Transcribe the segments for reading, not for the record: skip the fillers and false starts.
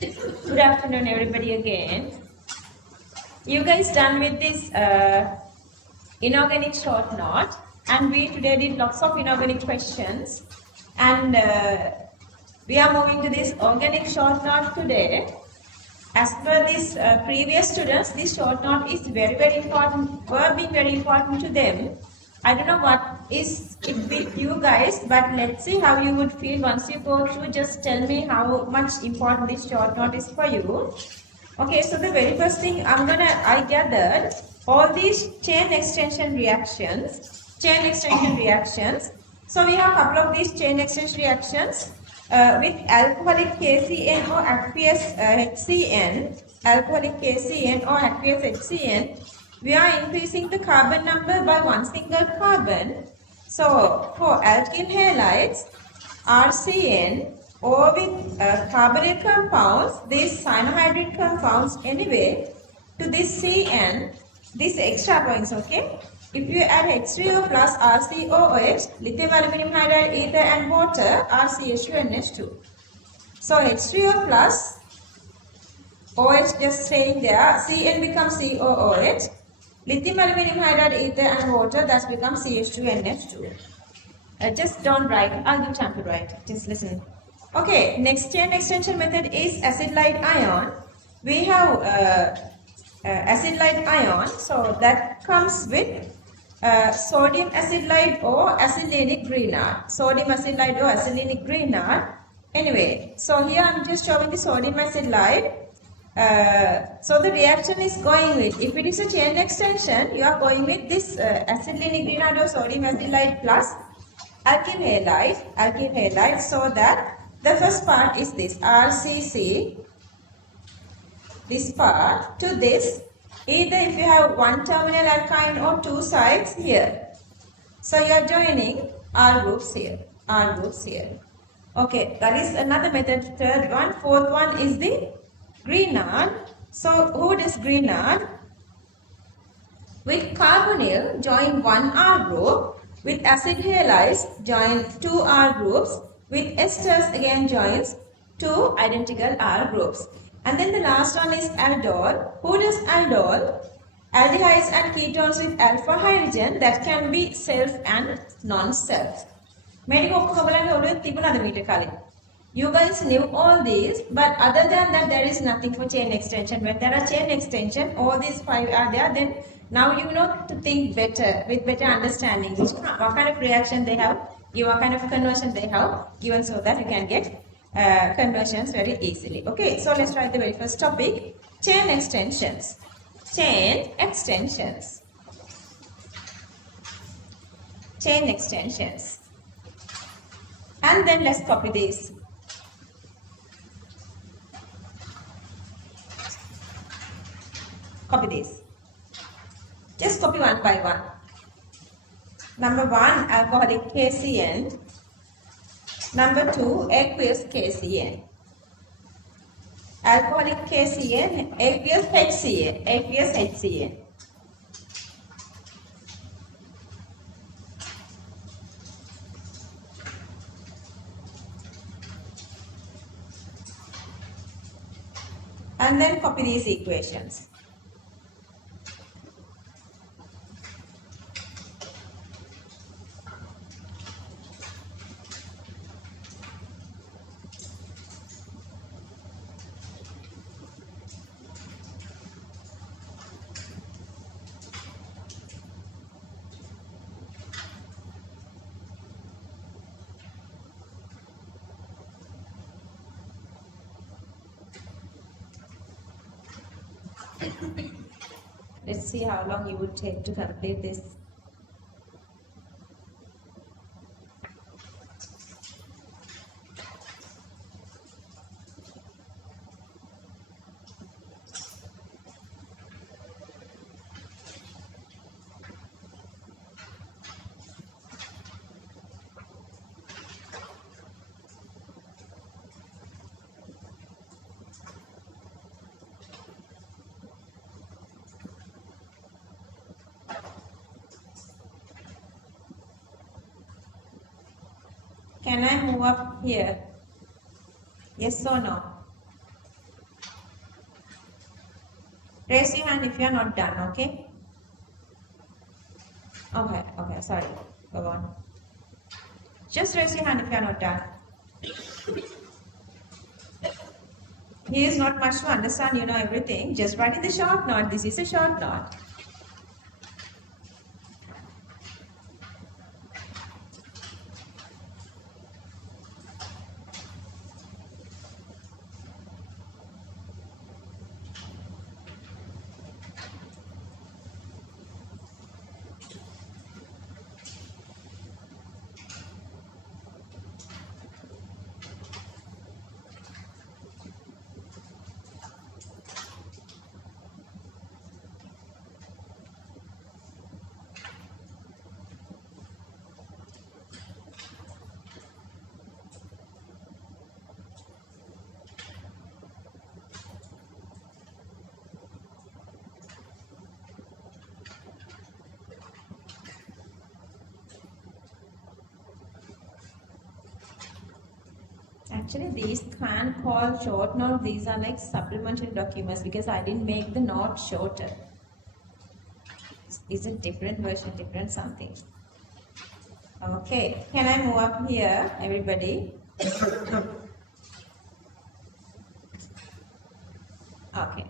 Good afternoon, everybody again. You guys done with this inorganic short note, and we today did lots of inorganic questions, and we are moving to this organic short note today. As per this previous students, this short note is very important, were being very important to them. I don't know what is it with you guys, but let's see how you would feel once you go through. Just tell me how much important this short note is for you. Okay, so the very first thing I gathered all these chain extension reactions. So we have a couple of these chain extension reactions with alcoholic KCN or aqueous HCN, we are increasing the carbon number by one single carbon. So for alkyl halides, RCN or with carbonyl compounds, these cyanohydric compounds anyway, to this CN, this extra points, okay? If you add H3O plus RCOOH, lithium aluminum hydride ether and water, RCH2NH2. So H3O plus OH just staying there, Cn becomes COOH, lithium aluminum hydride ether and water, that becomes CH2NH2. Just don't write. I'll give time to write. Just listen. Okay, next chain extension method is acid-light ion. We have acid-light ion. So that comes with sodium acid-light or acetylenic grignard. Anyway, so here I'm just showing the sodium acid-light. So the reaction is going with, if it is a chain extension, you are going with this acetylenic grignard or sodium acid-light plus alkyl halide, so that the first part is this RCC, this part to this, either if you have one terminal alkyne or two sides here. So you are joining R groups here. Okay, that is another method. Third one. Fourth one is the Grignard. So who does Grignard? With carbonyl join one R group. With acid halides join two R groups. With esters again joins two identical R groups. And then the last one is aldol. Who does aldol? Aldehydes and ketones with alpha hydrogen, that can be self and non-self. You guys knew all these, but other than that there is nothing for chain extension. When there are chain extension, all these five are there, then now you know to think better, with better understanding, what kind of reaction they have, what kind of conversion they have, given so that you can get conversions very easily. Okay, so let's try the very first topic, chain extensions. And then let's copy this. Just copy one by one. Number 1, alcoholic KCN. Number 2, aqueous KCN. Alcoholic KCN, aqueous HCN. And then copy these equations. Let's see how long you would take to complete this. Can I move up here? Yes or no? Raise your hand if you are not done, okay? Okay, sorry. Go on. Just raise your hand if you are not done. Here is not much to understand, you know everything. Just write in the short note. This is a short note. Actually, these can't call short note. These are like supplementary documents because I didn't make the note shorter. It's a different version, different something. Okay, can I move up here, everybody? Okay.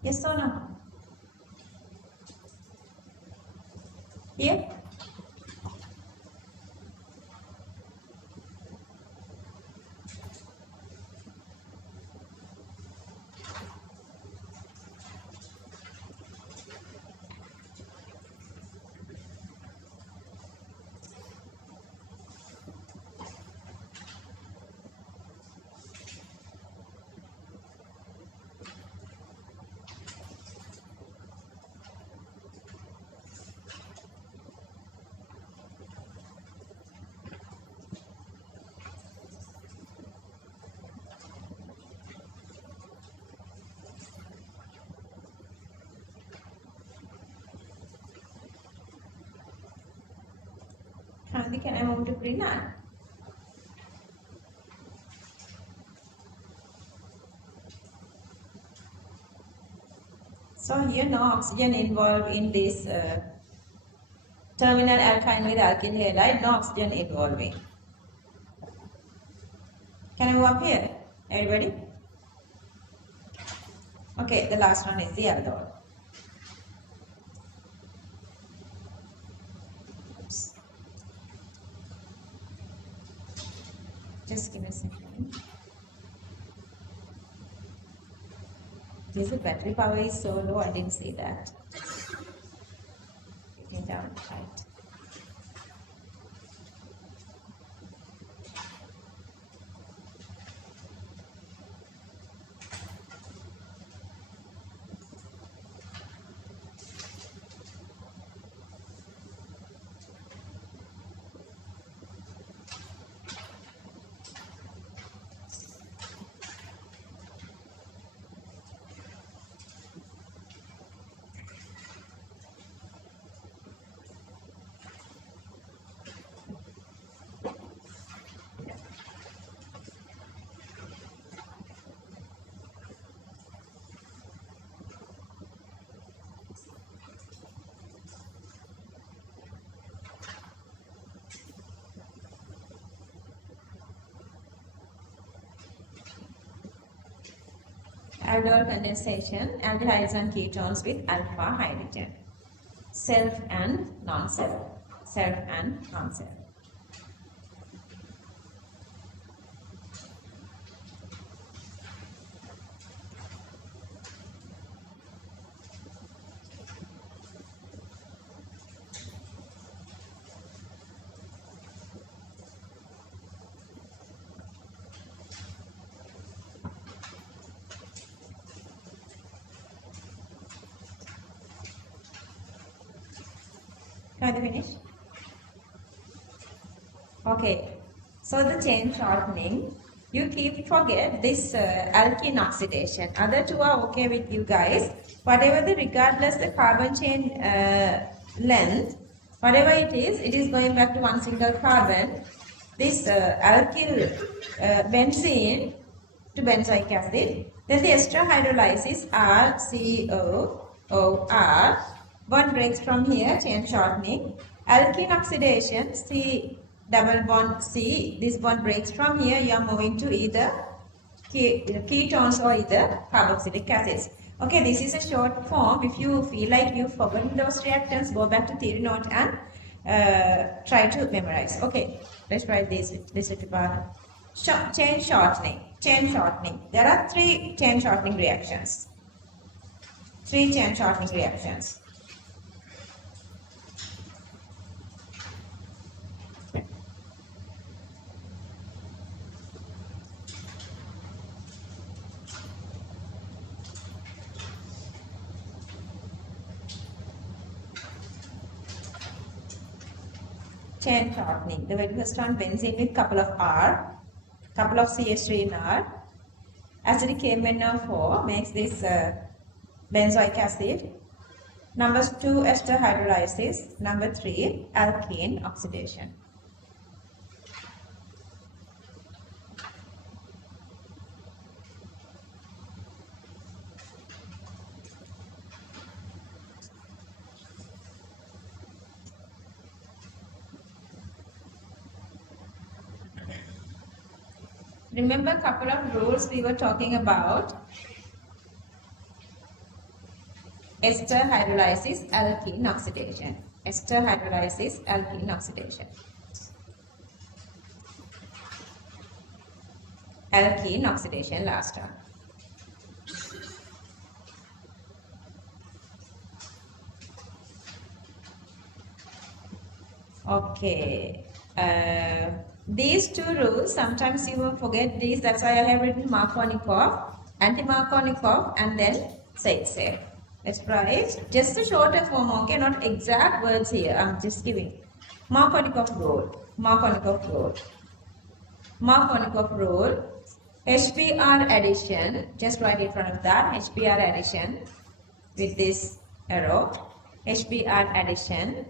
Yes or no? Here? Kandi, can I move to Prinan? So here no oxygen involved in this terminal alkyne with alkyl halide, no oxygen involving. Can I move up here? Everybody? Okay, the last one is the aldol. Oops. Just give me a second. This battery power is so low, I didn't see that. Get it down right. aldol condensation, aldehydes and ketones with alpha hydrogen. Self and non-self. Self and non-self. Can I finish? Okay. So the chain shortening, you forget this alkene oxidation. Other two are okay with you guys. Whatever regardless the carbon chain length, whatever it is going back to one single carbon. This alkyl benzene to benzoic acid. Then the ester hydrolysis RCOOR. Bond breaks from here, chain shortening. Alkene oxidation, C double bond C. This bond breaks from here. You are moving to either ketones or either carboxylic acids. Okay, this is a short form. If you feel like you've forgotten those reactants, go back to theory note and try to memorize. Okay, let's write this little part. Chain shortening. Chain shortening. There are 3 chain shortening reactions. 3 chain shortening reactions. Chain shortening. The very first one, benzene with couple of R, couple of CH3 in R. Acidic KMnO4 makes this benzoic acid. Number 2, ester hydrolysis. Number 3, alkene oxidation. Remember a couple of rules we were talking about. Ester hydrolysis, alkene oxidation. Ester hydrolysis, alkene oxidation. Alkene oxidation last one. Okay. These 2 rules, sometimes you will forget these. That's why I have written Markovnikov, anti-Markovnikov, and then Zaitsev. Let's write just a shorter form, okay? Not exact words here. I'm just giving. Markovnikov rule. Markovnikov rule. Markovnikov rule. HBr addition. Just write in front of that. HBr addition with this arrow. HBr addition.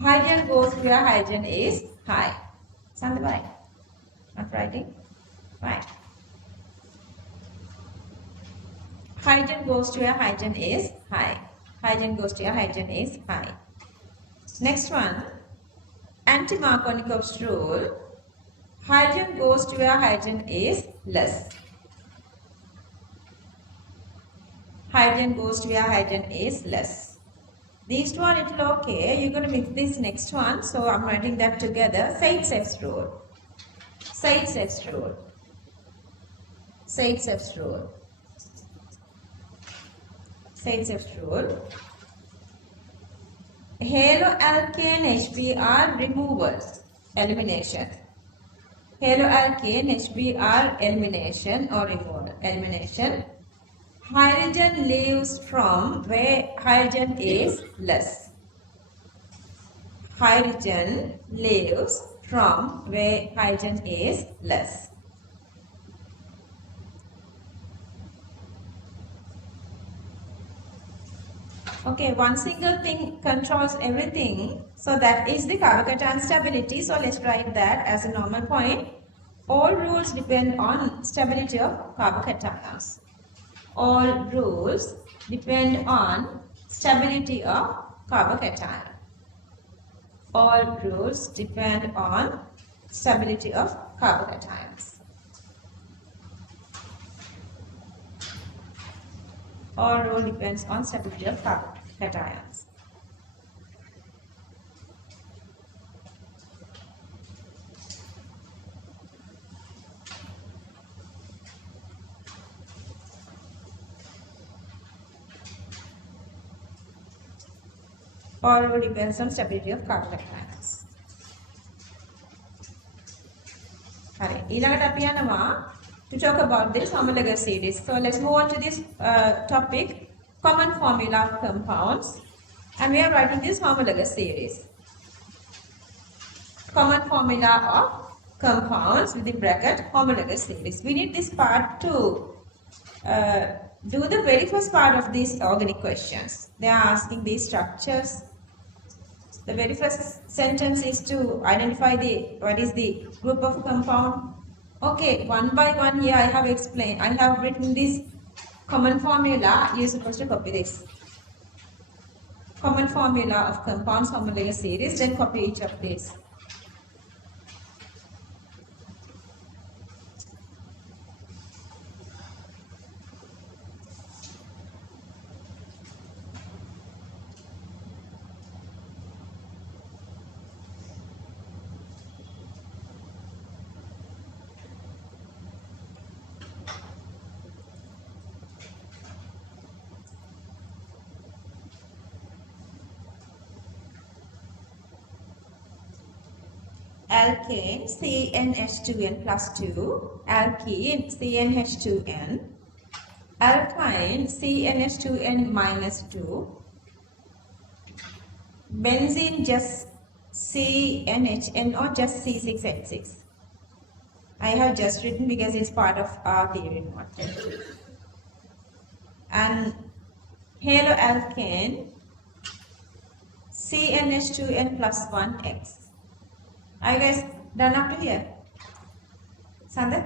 Hydrogen goes where hydrogen is high. Sandabhai, not writing? Right. Hydrogen goes to where hydrogen is high. Hydrogen goes to where hydrogen is high. Next one, anti-Markovnikov's rule. Hydrogen goes to where hydrogen is less. Hydrogen goes to where hydrogen is less. These 2 are little okay. You're going to mix this next one. So I'm writing that together. Zaitsev's rule. Zaitsev's rule. Zaitsev's rule. Zaitsev's rule. Haloalkane HBr removal. Elimination. Haloalkane HBr elimination or removal. Elimination. Hydrogen leaves from where hydrogen is less. Hydrogen leaves from where hydrogen is less. Okay, one single thing controls everything. So that is the carbocation stability. So let's write that as a normal point. All rules depend on stability of carbocations. All rules depend on stability of carbocation. All rules depend on stability of carbocations. or role depends on stability of cations. Or role depends on stability of carbon cations. Right. ඊළඟට අපි යනවා to talk about this homologous series. So let's move on to this topic, common formula of compounds, and we are writing this homologous series. Common formula of compounds with the bracket homologous series. We need this part to do the very first part of these organic questions. They are asking these structures. The very first sentence is to identify what is the group of compound. Okay, one by one here I have explained. I have written this common formula. You are supposed to copy this. Common formula of compounds, homologous series, then copy each of these. Alkane CnH2n plus 2, alkene CnH2n, alkyne CnH2n minus 2, benzene just CnHn or just C6H6. I have just written because it's part of our theory not. And haloalkane CnH2n plus 1x. Are you guys done up to here? Sandra?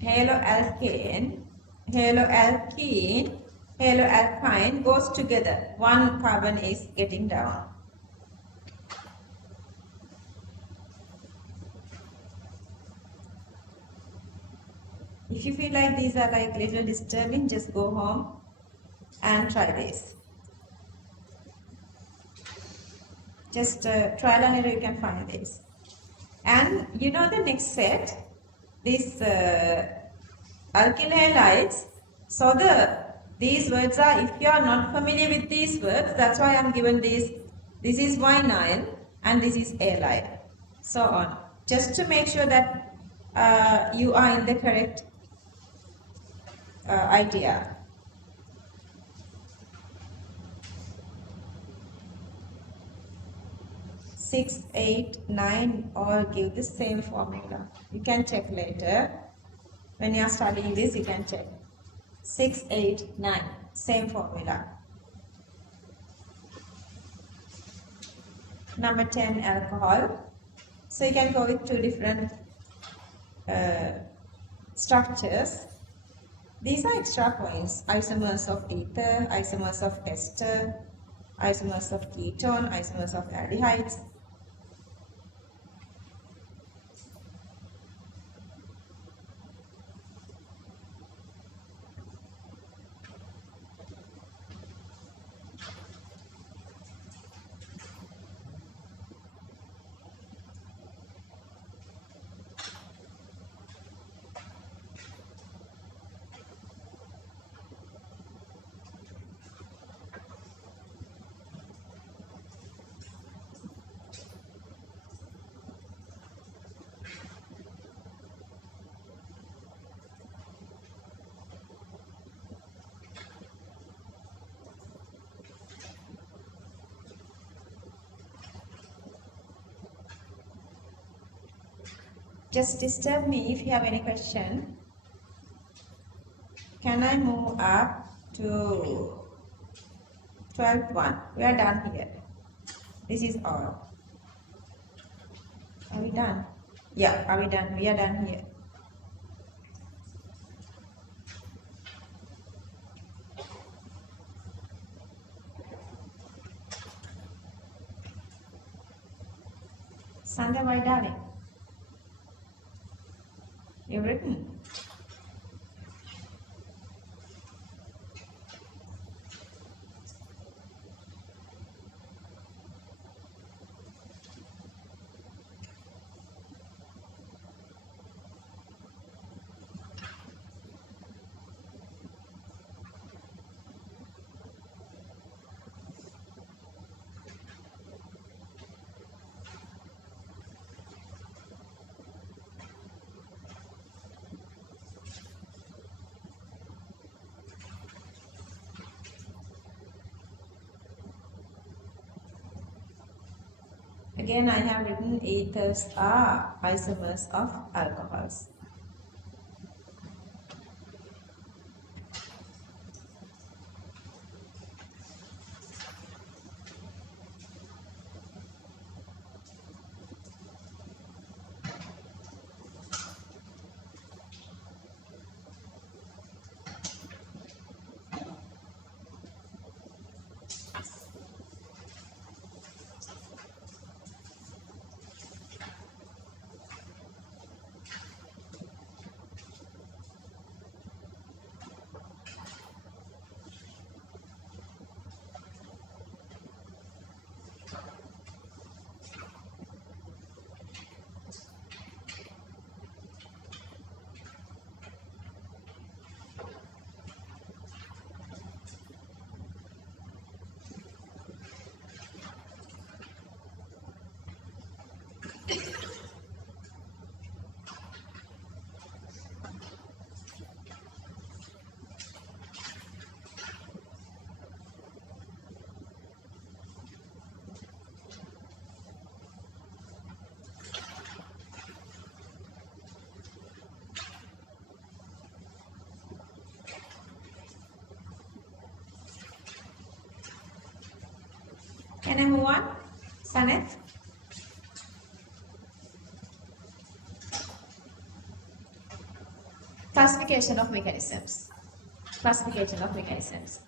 Haloalkane, haloalkyne goes together. One carbon is getting down. If you feel like these are like little disturbing, just go home and try this. Just trial and error, you can find this. And you know the next set, this alkyl halides. So these words are, if you are not familiar with these words, that's why I am given these. This is vinyl and this is halide. So on. Just to make sure that you are in the correct idea. Six, 8, 9 all give the same formula. You can check later. When you are studying this, you can check. 6, 8, 9, same formula. Number 10, alcohol. So you can go with two different structures. These are extra points. Isomers of ether, isomers of ester, isomers of ketone, isomers of aldehydes. Just disturb me if you have any question. Can I move up to 12.1? We are done here. This is all. Are we done? Yeah, are we done? We are done here. Sandhya, my darling. You've written. Again, I have written ethers are isomers of alcohols. Can I move on? Sanet? Classification of mechanisms. Classification of mechanisms.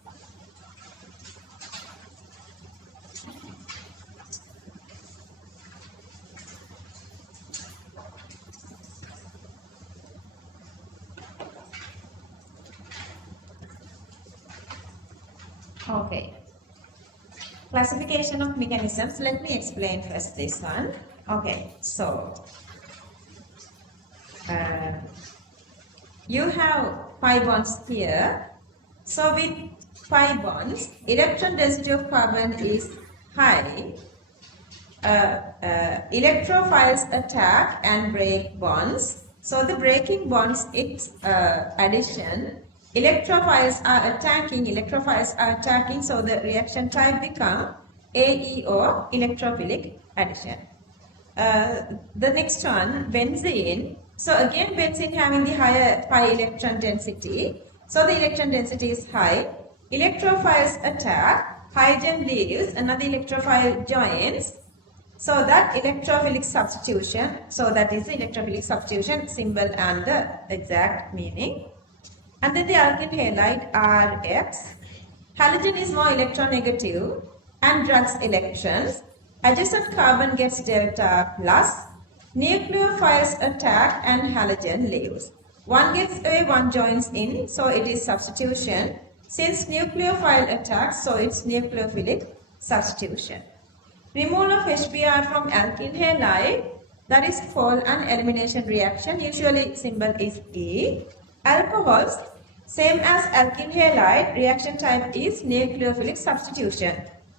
Okay. Classification of mechanisms. Let me explain first this one. Okay, so you have pi bonds here. So with pi bonds, electron density of carbon is high. Electrophiles attack and break bonds. So the breaking bonds, it's addition. Electrophiles are attacking, so the reaction type become AE or electrophilic addition. The next one, benzene. So again, benzene having the higher pi electron density. So the electron density is high. Electrophiles attack, hydrogen leaves, another electrophile joins. So that electrophilic substitution, so that is the electrophilic substitution symbol and the exact meaning. And then the alkene halide RX. Halogen is more electronegative and drugs electrons. Adjacent carbon gets delta plus. Nucleophiles attack and halogen leaves. One gets away, one joins in, so it is substitution. Since nucleophile attacks, so it's nucleophilic substitution. Removal of HBr from alkene halide, that is called an elimination reaction. Usually symbol is E. Alcohols, same as alkene halide, reaction type is nucleophilic substitution.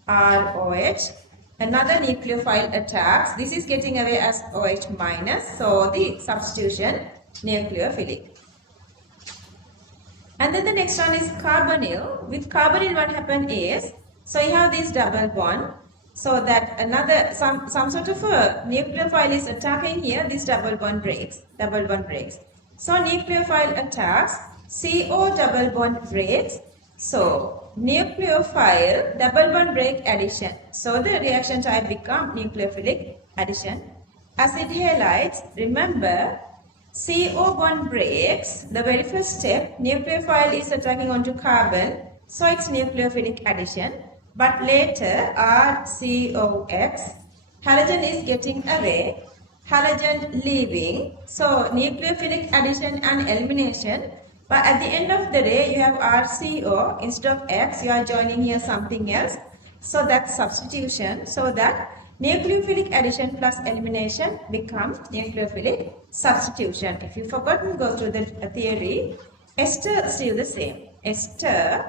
ROH. Another nucleophile attacks. This is getting away as OH minus. So the substitution nucleophilic. And then the next one is carbonyl. With carbonyl what happened is, so you have this double bond. So that another, some sort of a nucleophile is attacking here, this double bond breaks. So nucleophile attacks, CO double bond breaks. So nucleophile double bond break addition. So the reaction type become nucleophilic addition. Acid halides, remember CO bond breaks, the very first step, nucleophile is attacking onto carbon. So it's nucleophilic addition. But later RCOX, Halogen is getting away, halogen leaving. So nucleophilic addition and elimination. But at the end of the day, you have RCO instead of X. You are joining here something else. So that's substitution. So that nucleophilic addition plus elimination becomes nucleophilic substitution. If you forgotten, go through the theory. Ester still the same. Ester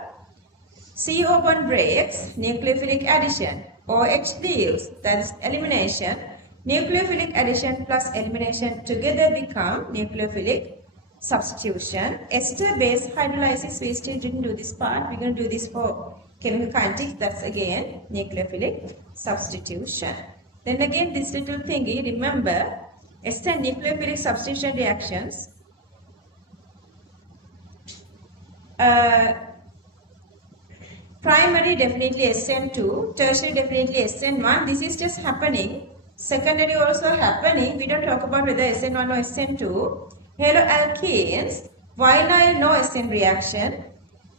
CO bond breaks, nucleophilic addition. OH leaves, that is elimination. Nucleophilic addition plus elimination together become nucleophilic substitution. Ester base hydrolysis, we still didn't do this part. We're going to do this for chemical kinetics. That's again nucleophilic substitution. Then again this little thingy, remember, ester nucleophilic substitution reactions. Primary definitely SN2, tertiary definitely SN1. This is just happening. Secondary also happening. We don't talk about whether SN1 or SN2. Haloalkenes, vinyl no SN reaction.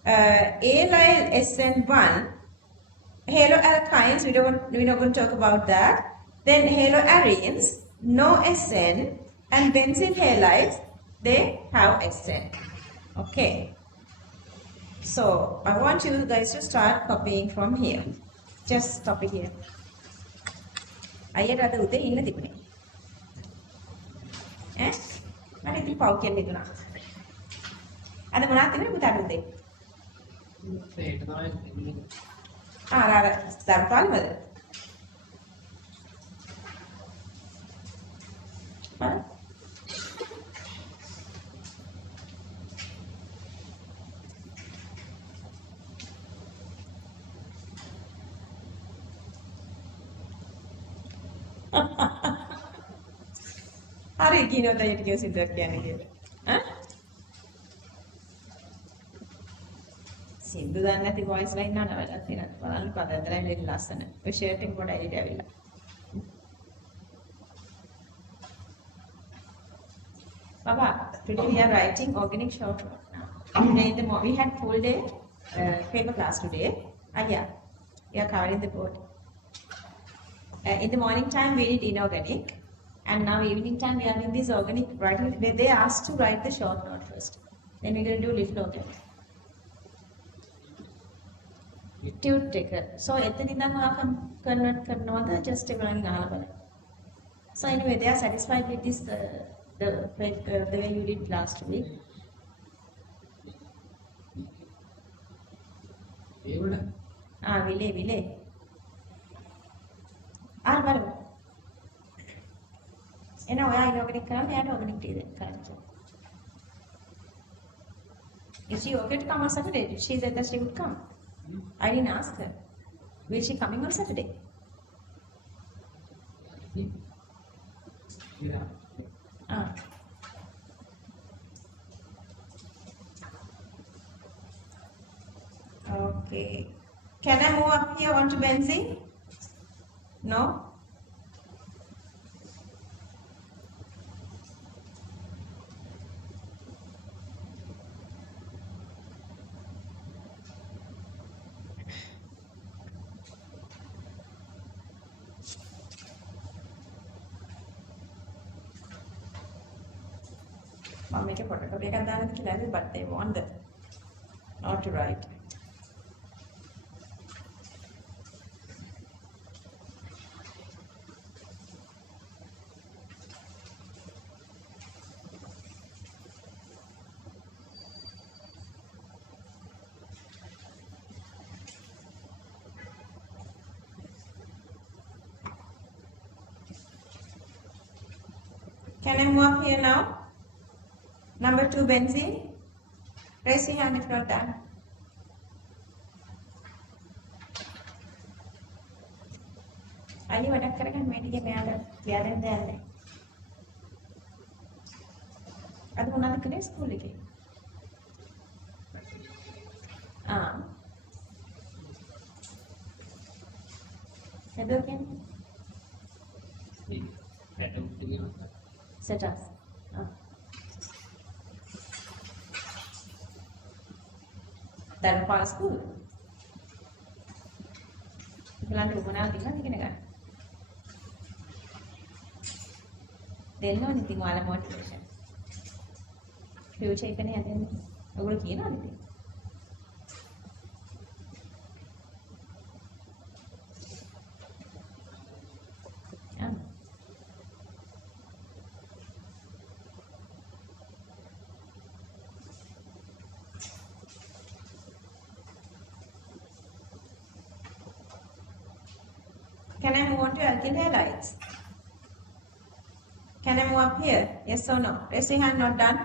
Alyl SN1. Haloalkynes, we're not going to talk about that. Then haloarenes, no SN. And benzene halides, they have SN. Okay. So I want you guys to start copying from here. Just copy here. අයියට අද උදේ ඉන්න තිබුණේ. ඈ? මට ඉතින් පව් කියන්න හිතුණා. අද මොනවද තිබුණේ පුතාට උදේ? ඒක තමයි. අර දර්පාලිමද? බලන්න. හරි කියනොත් අයියට කියව සිද්ධාක් කියන්නේ කියලා. ඈ? සින්දු දන්නේ නැති වොයිස් ලා ඉන්නවනේ වැඩක් තියෙනවා. බලන්න පද ඇදලා ඉන්න ලස්සන. ඔය ෂර්ට් එක පොඩ එලිට ඇවිල්ලා. Baba, today we are writing organic short note now. Today in the we had full day paper class today. Yeah, we are covering the board. In the morning time we did inorganic, and now evening time we are doing this organic writing. They asked to write the short note first. Then we're going to do little organic. Tute taker. So එතනින්දම convert කරනවද just running අහලා බලන්න. So anyway, they are satisfied with this the way you did last week. විලේ. ආ බලමු. එන ඔයා inorganic කරන්න එයාට organic T දෙන්න කරන්න. Is she okay to come on Saturday? She said that she would come. I didn't ask her. Will she coming on Saturday? Yeah. Ah. Okay. Can I move up here onto benzene? No? I'll make a photocopy but they want the not to write. Can I move up here now? Number 2 benzene. Raise your hand if not done. අයිය වැඩක් කරගන්න මේ ටිකේ මෙයාට පියාදෙන් දැල්නේ. අද මොනවද කරේ school එකේ? හැදුවා කියන්නේ? Setup. Then for school. Plan to go now, ikan gana. දෙන්න ඕනේ ඉතින් ඔයාලා මොටිවේෂන්. ෆියුචර් එකනේ හදන්නේ. ඔයගොල්ලෝ කියනවාද ඉතින්? Can I move on to alkyl halides? Can I move up here? Yes or no? Raise your hand, not done.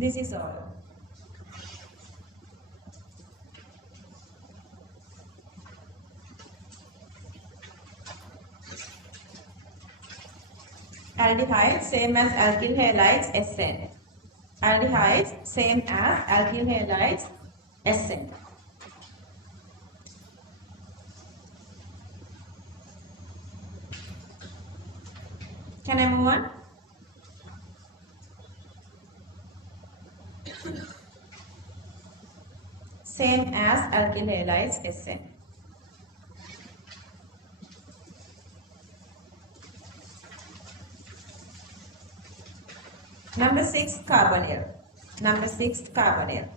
This is all. Aldehydes same as alkyl halides SN. Aldehydes same as alkyl halides SN. Can I move on? Same as alkyl halides SN. Number 6 carbonyl. Number 6 carbonyl.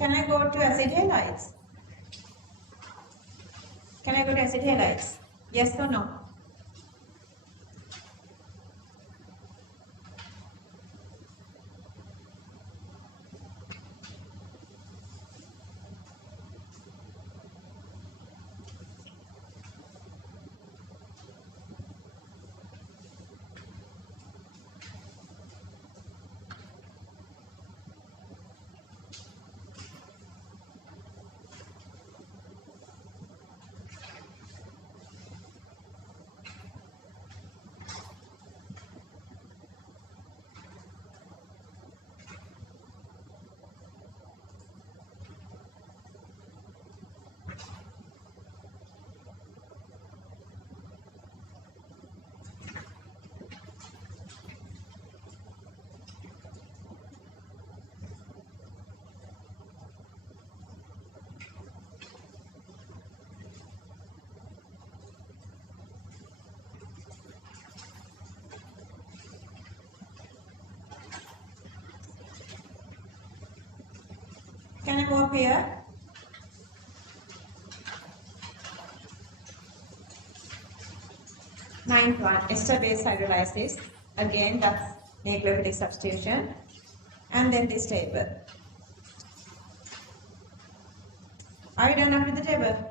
Can I go to acid halides? Can I go to acid halides? Yes or no? any more pair? Ninth one, ester-base hydrolysis. Again, that's nucleophilic substitution. And then this table. Are you done up with the table?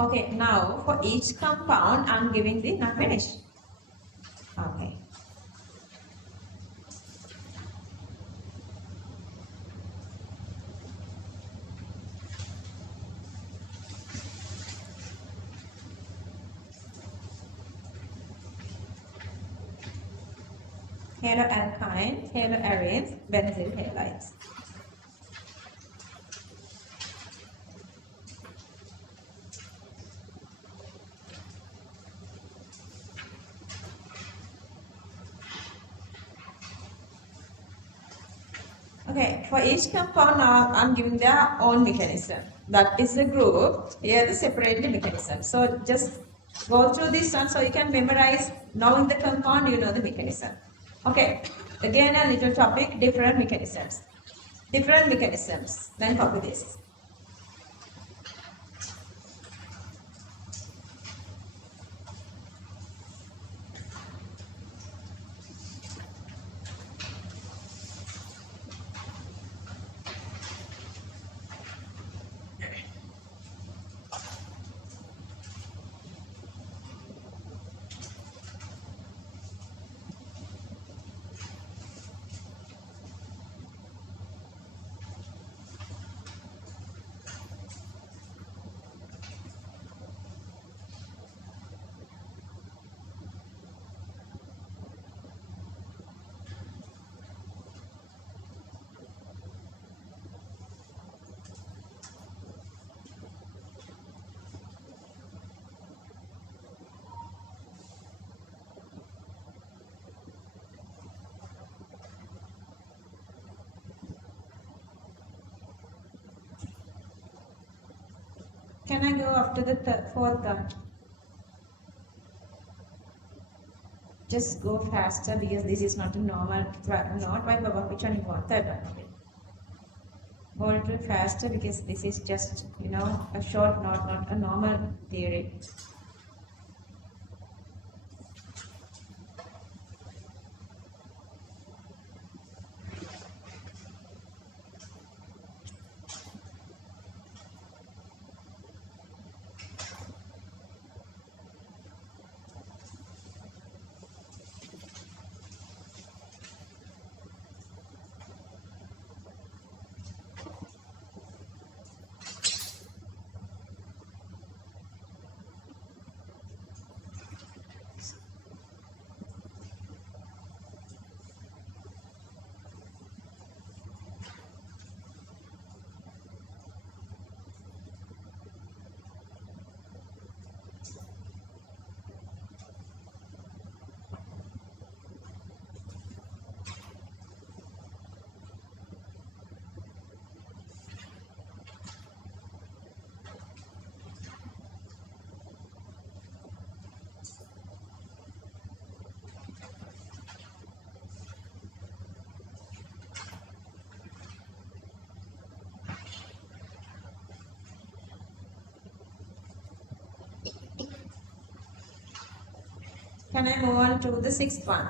Okay, now for each compound, I'm giving the not finished. Okay. Haloalkyne, haloarenes, benzyl halides. Okay, for each compound now I'm giving their own mechanism. That is the group, here the separately mechanism. So just go through this one so you can memorize. Knowing the compound, you know the mechanism. Okay, again a little topic, different mechanisms. Different mechanisms, then copy this. Can I go after the fourth thought? Just go faster because this is not a normal note. Why, Baba? Which one you want? Third one. Okay. Go a little faster because this is just, a short note, not a normal theory. Can I move on to the sixth one?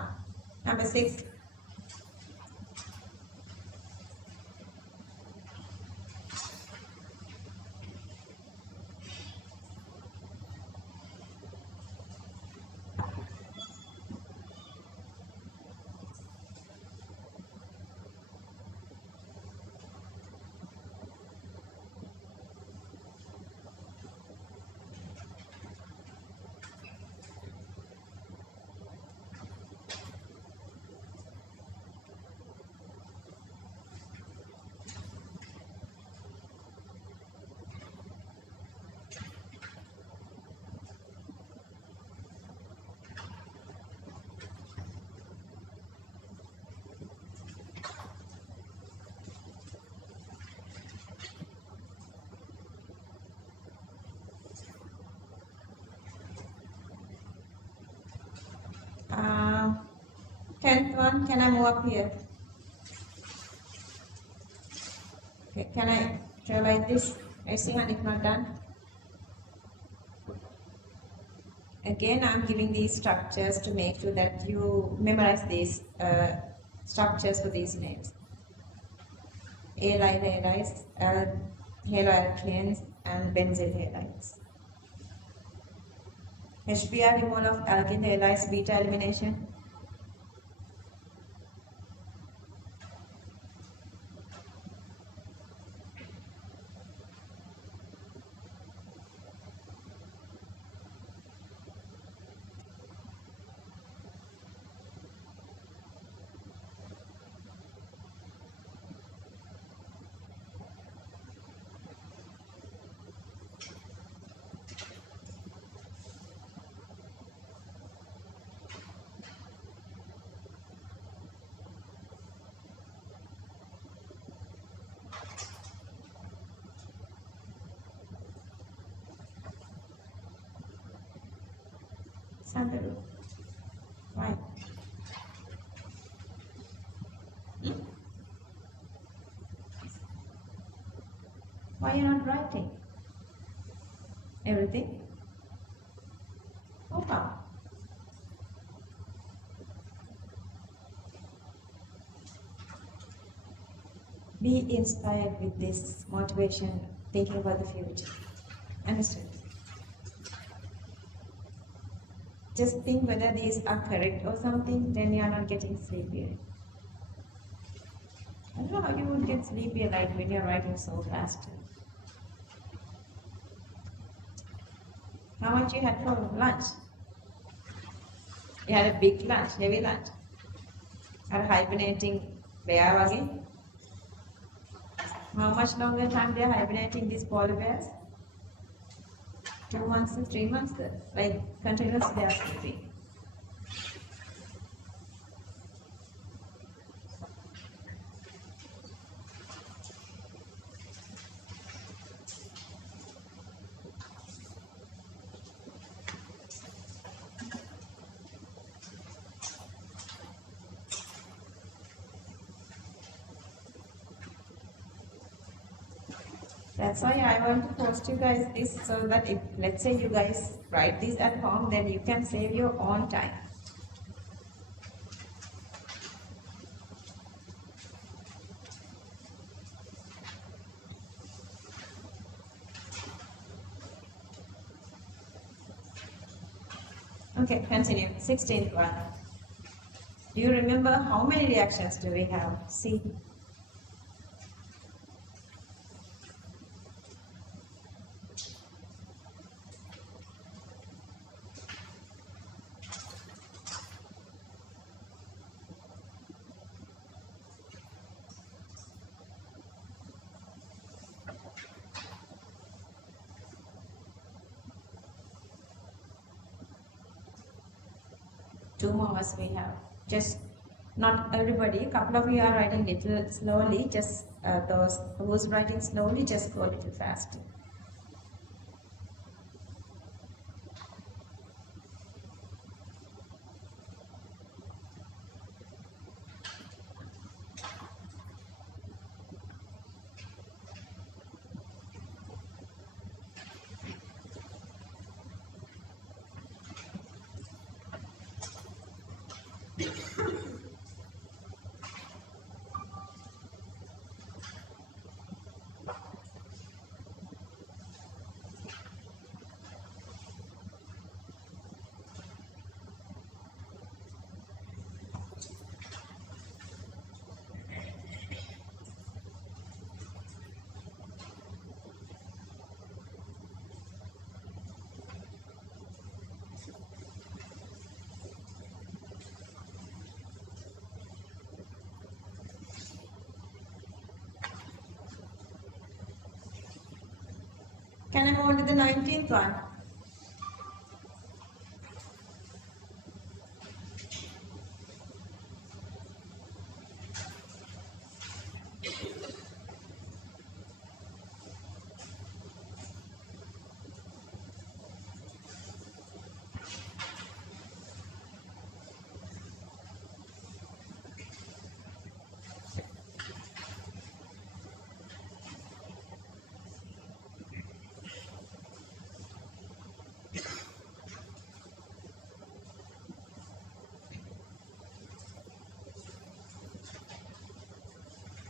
Number 6. Tenth one, can I move up here? Okay, can I draw like this? Raising hand if not done. Again, I'm giving these structures to make sure that you memorize these structures for these names. Allyl halides, haloalkanes, and benzyl halides. HBr removal of alkyl halides, beta elimination. Sandaru. Why? Why are you not writing? Everything? Okay. Be inspired with this motivation, thinking about the future. Understood? Just think whether these are correct or something, then you are not getting sleepier. I don't know how you would get sleepier like when you're writing so fast. How much you had for lunch? You had a big lunch, heavy lunch. Are hibernating bear again? How much longer time they are hibernating these polar bears? 2 months to 3 months, like continuously they are sleeping. That's why I want to post you guys this so that if let's say you guys write this at home, then you can save your own time. Okay, continue. 16th one. Do you remember how many reactions do we have? See. Two more as we have. Just not everybody. A couple of you are writing little slowly. Just those who's writing slowly, just go a little fast. Can I move on to the 19th one?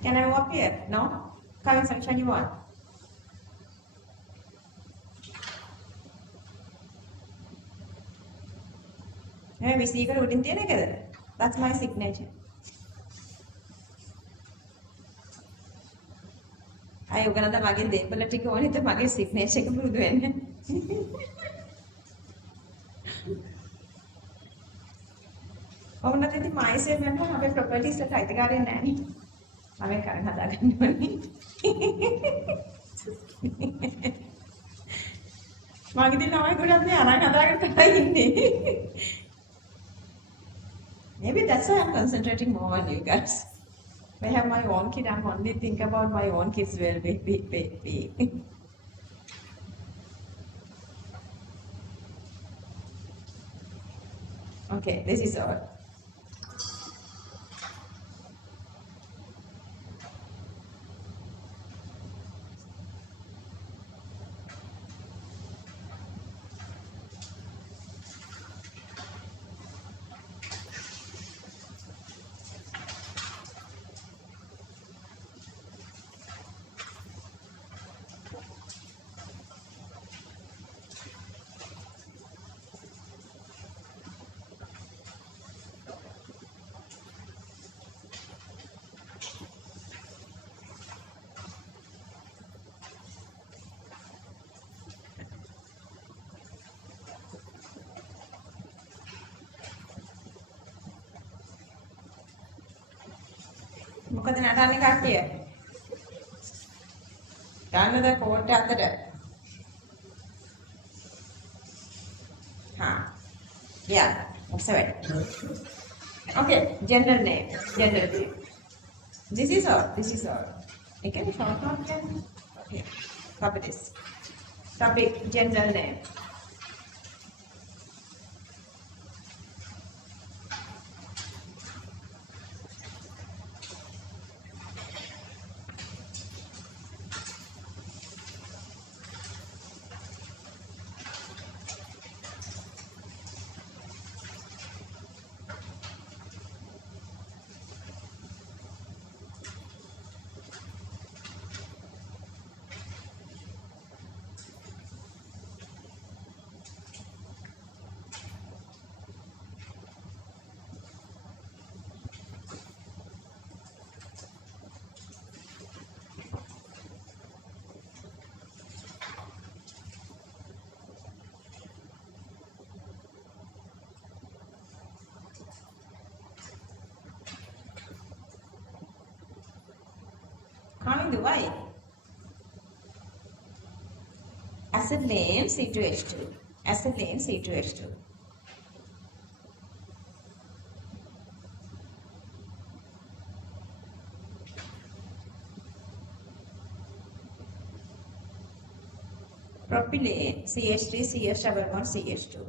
Can I move up here? No? Coming section you want? We see you wouldn't together. That's my signature. I am going to magin de politic only the magin signature. Oh, nothing the my say when have a properties that I got in nanny. I can't have that money. Magin, now I could have the another. Maybe that's why I'm concentrating more on you guys. I have my own kid, I'm only think about my own kids will be. Okay, this is all. මොකද නටන්නේ කට්ටිය? ගන්නද coat අතට? හා. Yeah, that's right. Okay, general name. General name. This is all. This is all. You can short note then. Okay. Copy this. Topic, general name. Hindu, why? Acid name C2H2. Acid name C2H2. Propylene CH3 CH double bond CH2.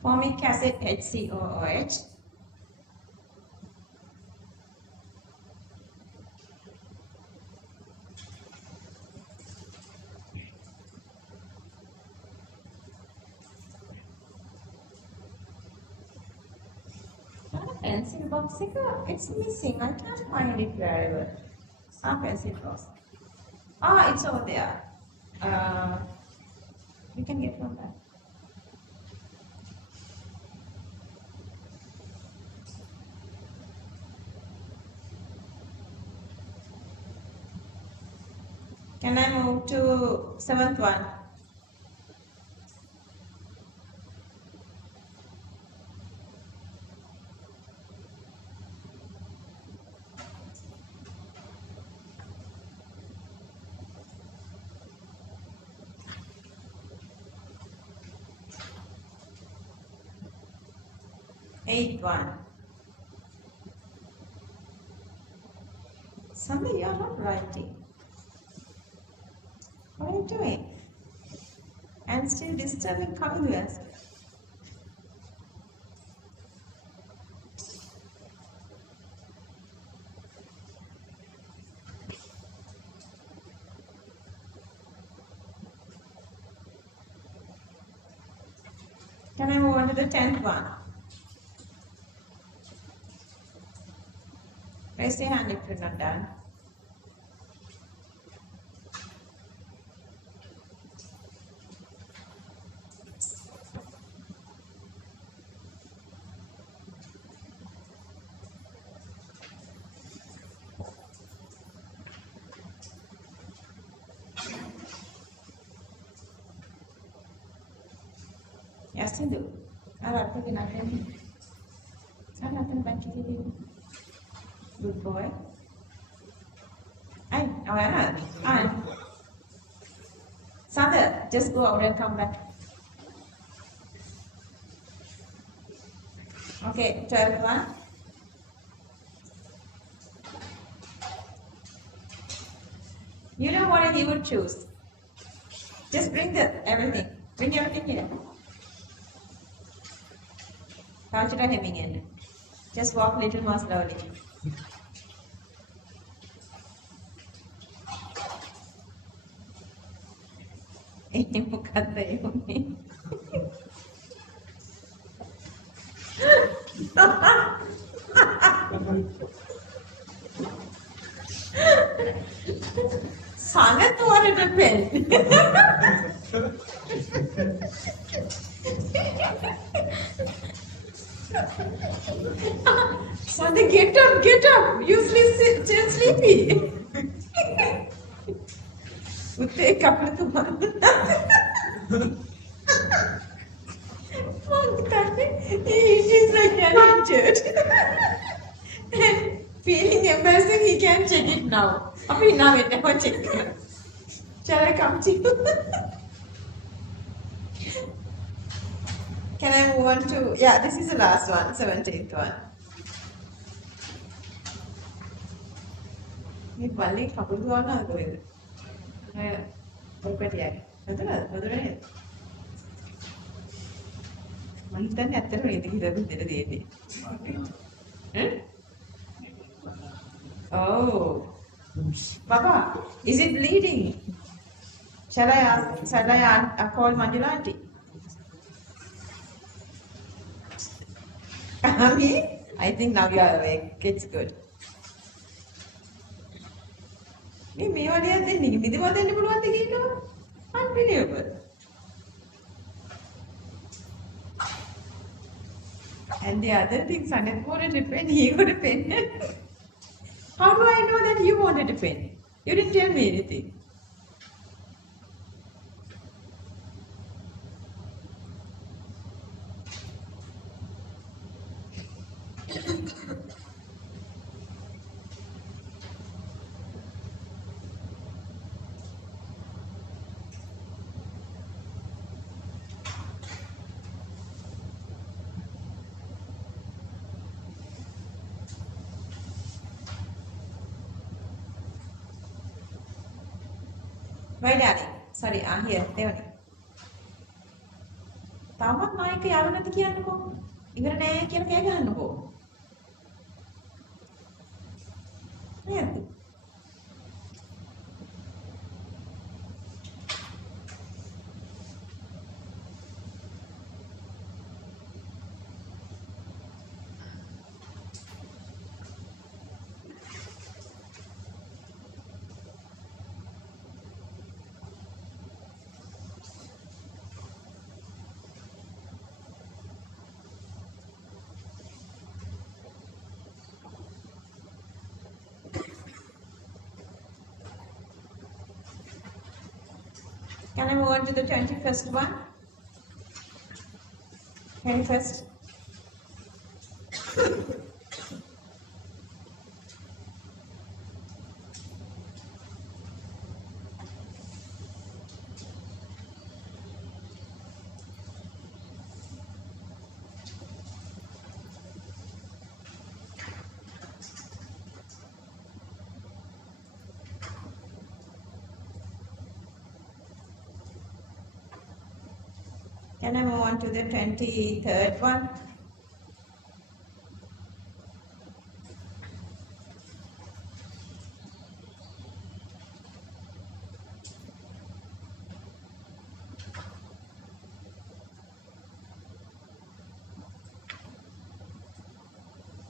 Formic acid HCOOH. Pencil box, it's missing. I can't find it wherever. Pencil box. It's over there. You can get from that. Can I move to 7th one? Eighth one. Sunday, you are not writing. What are you doing? And still disturbing Kavidu. Can I move on to the 10th one? Raise your hand if you're not done. Yes, I do. I like to get nothing. I nothing back to you. Good boy. Sandra, just go out and come back. Okay, 12th one. You know what he would choose. Just bring everything. Bring everything here. Cultural hemming in. Just walk a little more slowly. Sangat wanted a pen. Sangat, get up. You still sleepy. Take up with He's like an injured. And feeling embarrassing, he can check it now. Abhi now it never check. Shall I come to you? Can I move on to, this is the last one, 17th one. You balik couple to one go. Oh, Papa, is it bleeding? Shall I call Manjula auntie? I think now you are awake. It's good. Unbelievable. And the other thing, Sanat wanted a pen, he got a pen. How do I know that you wanted a pen? You didn't tell me anything. Why, darling? Sorry, here, there. තාමත් මායික යාළු නැති කියන්නකෝ. ඉවර නෑ කියලා කෑ ගහන්නකෝ. නේද? Can I move on to the 21st one? 21st. Can I move on to the 23rd one?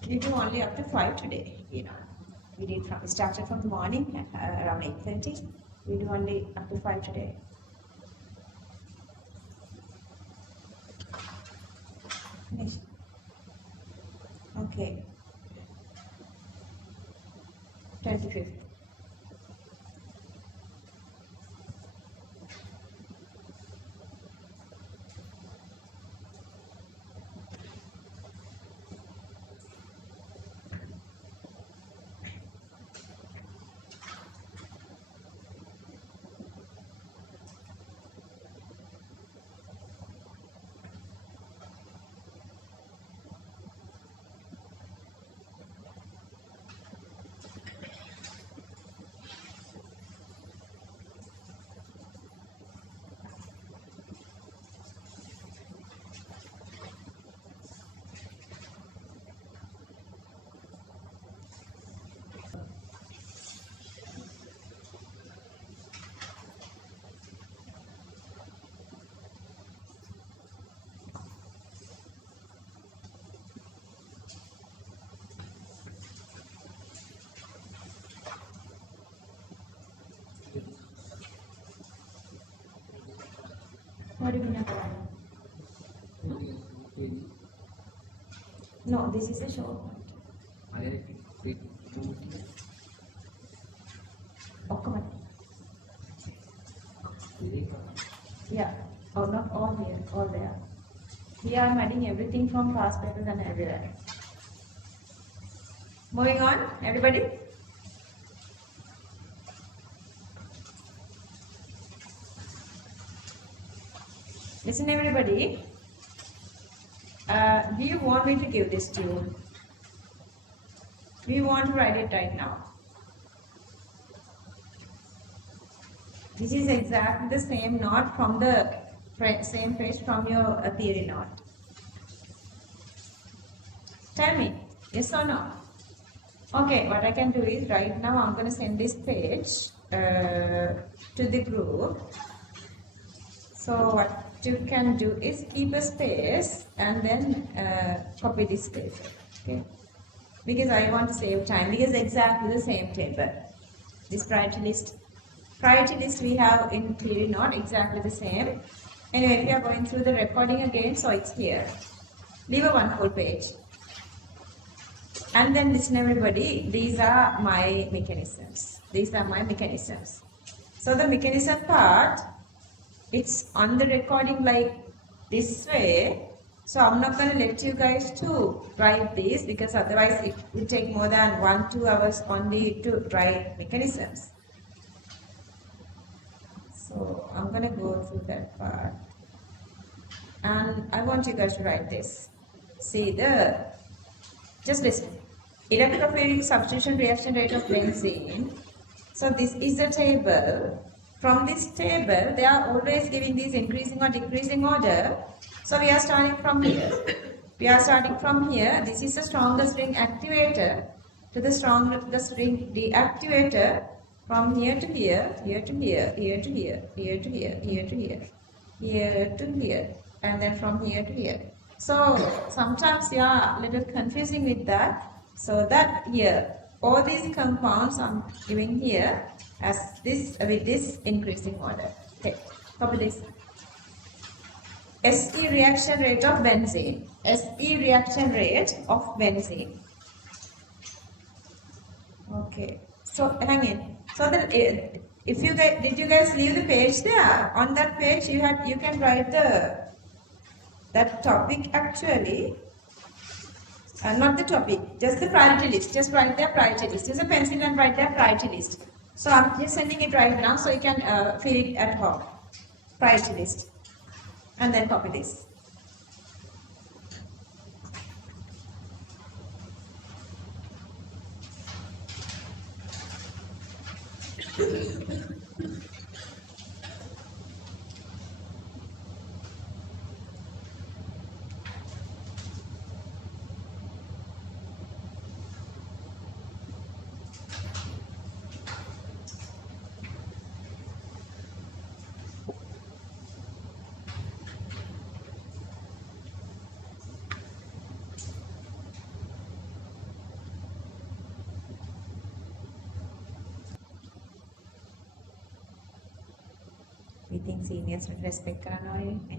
We do only up to 5 today, you know. We started from the morning around 8:30. We do only up to 5 today. Finish. Okay. 25th. What do you mean? No, this is a short one. Okay. Yeah, or not all here, all there. Here I am adding everything from past papers and everywhere. Moving on, everybody. Listen, everybody. Do you want me to give this to you? Do you want to write it right now? This is exactly the same note from the same page from your theory note. Tell me, yes or no? Okay, what I can do is right now I'm going to send this page to the group. So what you can do is keep a space and then copy this page. Okay? Because I want to save time, because exactly the same table. This priority list we have in theory not exactly the same. Anyway, if you are going through the recording again, so it's here. leave a one full page. And then listen everybody, these are my mechanisms. These are my mechanisms. So the mechanism part, it's on the recording like this way. So I'm not going to let you guys to write this because otherwise it will take more than 1-2 hours only to write mechanisms. So I'm going to go through that part. And I want you guys to write this. See just listen. Electrophilic substitution reaction rate of benzene. So this is a table. From this table, they are always giving these increasing or decreasing order. So we are starting from here. We are starting from here. This is the strongest ring activator to the strongest ring deactivator. From here to here, here to here, here to here, here to here, here to here, here to here, and then from here to here. So sometimes you are a little confusing with that. So that here, all these compounds I'm giving here as this with this increasing order. Okay, copy this. SE reaction rate of benzene. SE reaction rate of benzene. Okay, so hang in. So that if you guys did you guys leave the page there? On that page you can write that topic actually. Not the topic, just the priority list. Just write their priority list. Use a pencil and write their priority list. So I'm just sending it right now so you can fill it at home. Priority list. And then copy this. We think seniors will respect කරනවා.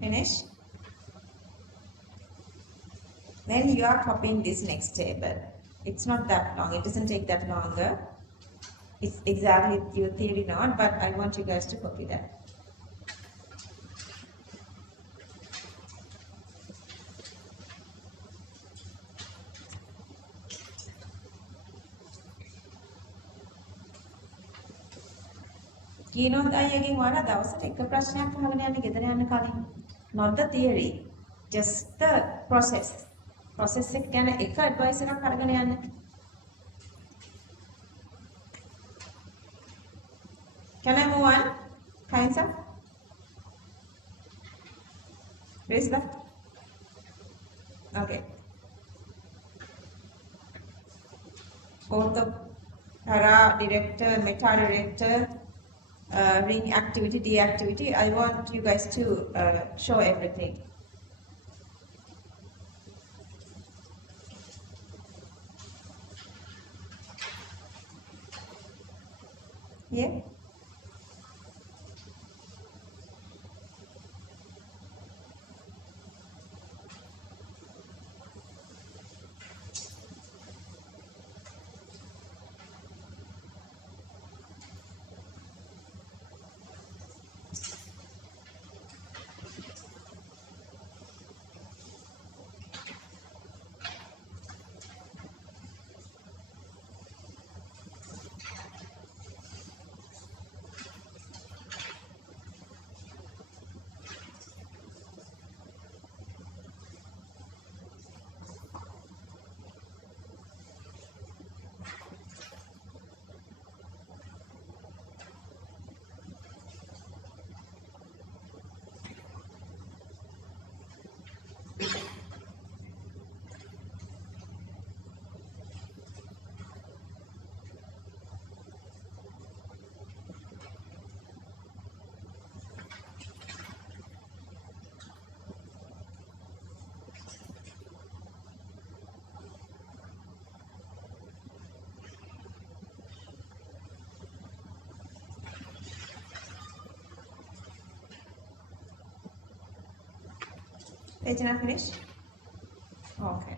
Finish. Then you are copying this next table. It's not that long. It doesn't take that longer. It's exactly your theory not, but I want you guys to copy that. කියනොත් අයියගෙන් ඔයාලා දවසට එක ප්‍රශ්නයක් අහගෙන යන්න ගෙදර යන්න කලින්. Not the theory, just the process. Process එක ගැන එක advice එකක් අරගෙන යන්න. Can I move on? Kainsa? Raise that. Okay. Author, para, director, meta director, ring activity, deactivity. I want you guys to show everything. Yeah. Page number finish? Okay.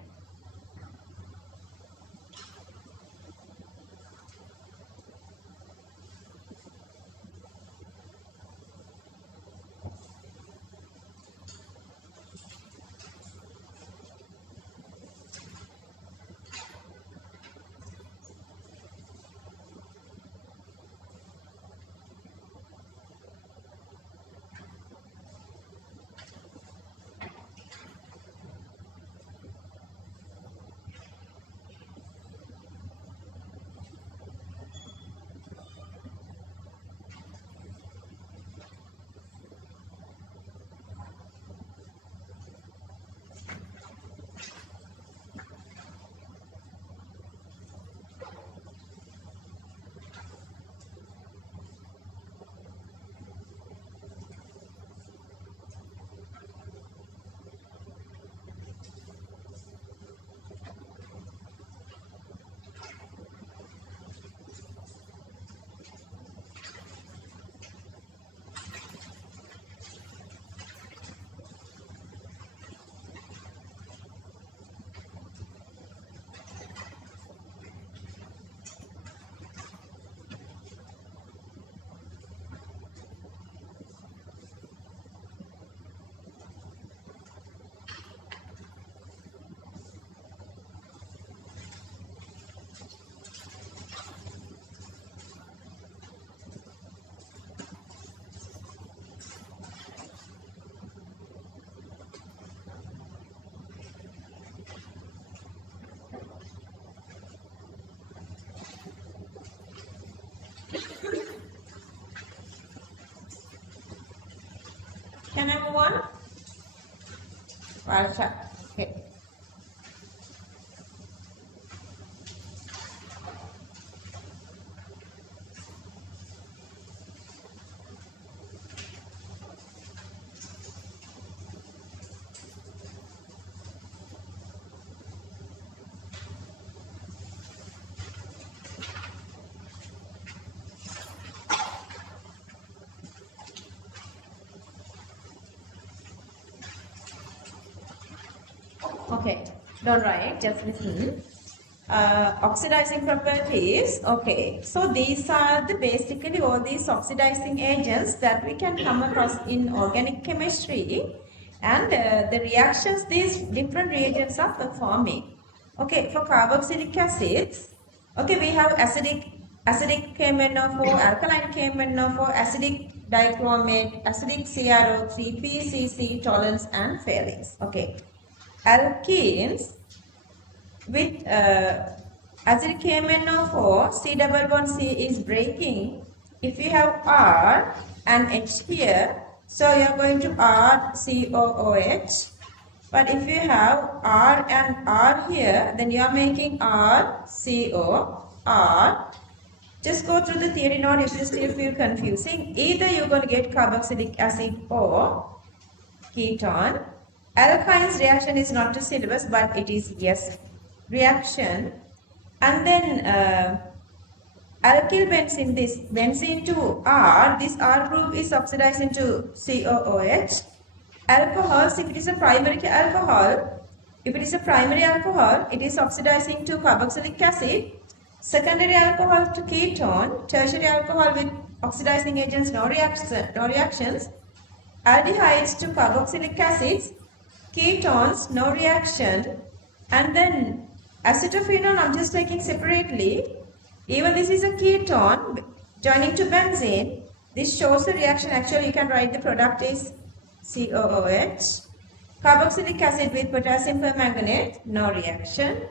Can I move on? Asha. Okay. Okay, don't write, just listen. Oxidizing properties. Okay, so these are the basically all these oxidizing agents that we can come across in organic chemistry, and the reactions these different reagents are performing. Okay, for carboxylic acids, okay, we have acidic KMnO4, alkaline KMnO4, acidic dichromate, acidic CrO3, PCC, tolerance, and phthalate. Okay. Alkenes with acidic KMnO4, C double bond C is breaking. If you have R and H here, so you are going to R COOH. But if you have R and R here, then you are making R CO R. Just go through the theory note if you still feel confusing. Either you're going to get carboxylic acid or ketone. Alkyne's reaction is not to syllabus, but it is yes reaction. And then alkyl benzene, this benzene to R, this R group is oxidized into COOH. Alcohols, if it is a primary alcohol, it is oxidizing to carboxylic acid. Secondary alcohol to ketone, tertiary alcohol with oxidizing agents, no reactions. Aldehydes to carboxylic acids, ketones, no reaction, and then acetophenone, I'm just taking separately. Even this is a ketone joining to benzene. This shows the reaction. Actually, you can write the product is COOH. Carboxylic acid with potassium permanganate, no reaction.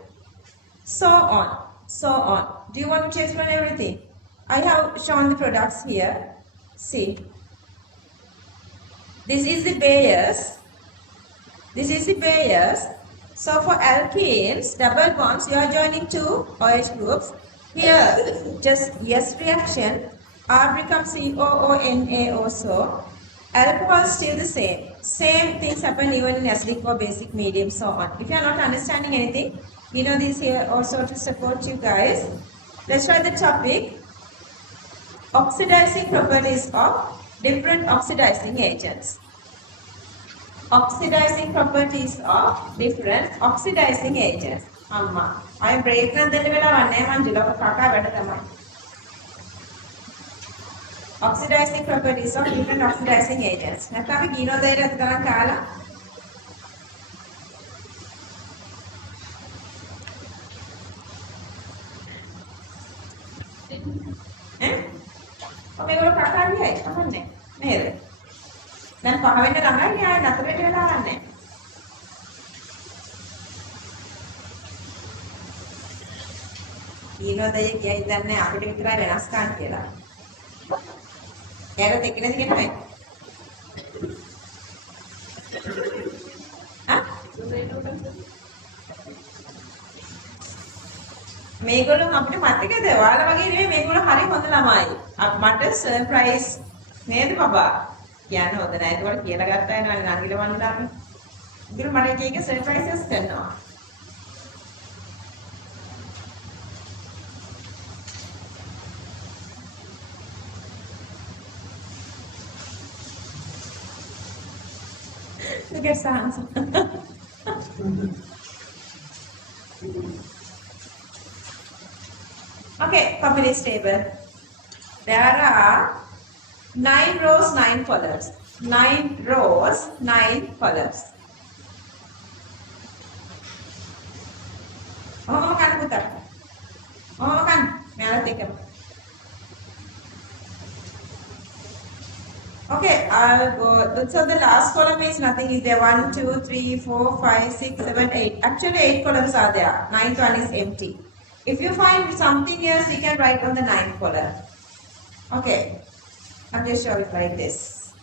So on, so on. Do you want me to explain everything? I have shown the products here. See. This is the Bayes. This is the Bayes. So for alkenes, double bonds, you are joining two OH groups. Here, just yes reaction. R becomes COONA also. Alcohol still the same. Same things happen even in acidic or basic medium, so on. If you are not understanding anything, you know this here also to support you guys. Let's try the topic. Oxidizing properties of different oxidizing agents. Oxidizing properties of different oxidizing agents. අම්මා. අය break නම් දෙන්න වෙලාවක් නැහැ මංජුල. ඔක කකා වැඩ තමයි. Oxidizing properties of different oxidizing agents. නැත්නම් අපි කියනවා දෙයට අතරන් කාලා ඈ? ඔබ මේගොල්ලෝ කකා ගියයි කමන්නේ. නේද? දැන් පහ වෙන්න ළඟයි ආයෙ නතර වෙන්න වෙලාවක් නැහැ. කියනවා දෙය කියයි දන්නේ අපිට විතරයි වෙනස්කම් කියලා. එයාට එක්කෙනෙක් කියනවා මේගොල්ලෝ අපිට මතකද ඔයාලා වගේ නෙමෙයි මේගොල්ලෝ හරි හොඳ ළමයි. මට සර්ප්‍රයිස් නේද බබා? කියන්න හොඳ නැහැ. ඒකවල කියලා ගත්තා නේද නංගිල වන්දාමි. ඉතින් මට එක එක සර්ප්‍රයිසස් කරනවා. Look at Sans. Okay, company's table. There are 9 rows, 9 columns. 9 rows, 9 columns. Oh, kan putar. Oh, kan. Merah tiga. Okay, I'll go. So the last column is nothing. Is there 1, 2, 3, 4, 5, 6, 7, 8? Actually, 8 columns are there. 9th one is empty. If you find something else, you can write on the 9th column. Okay, I'll just show it like this.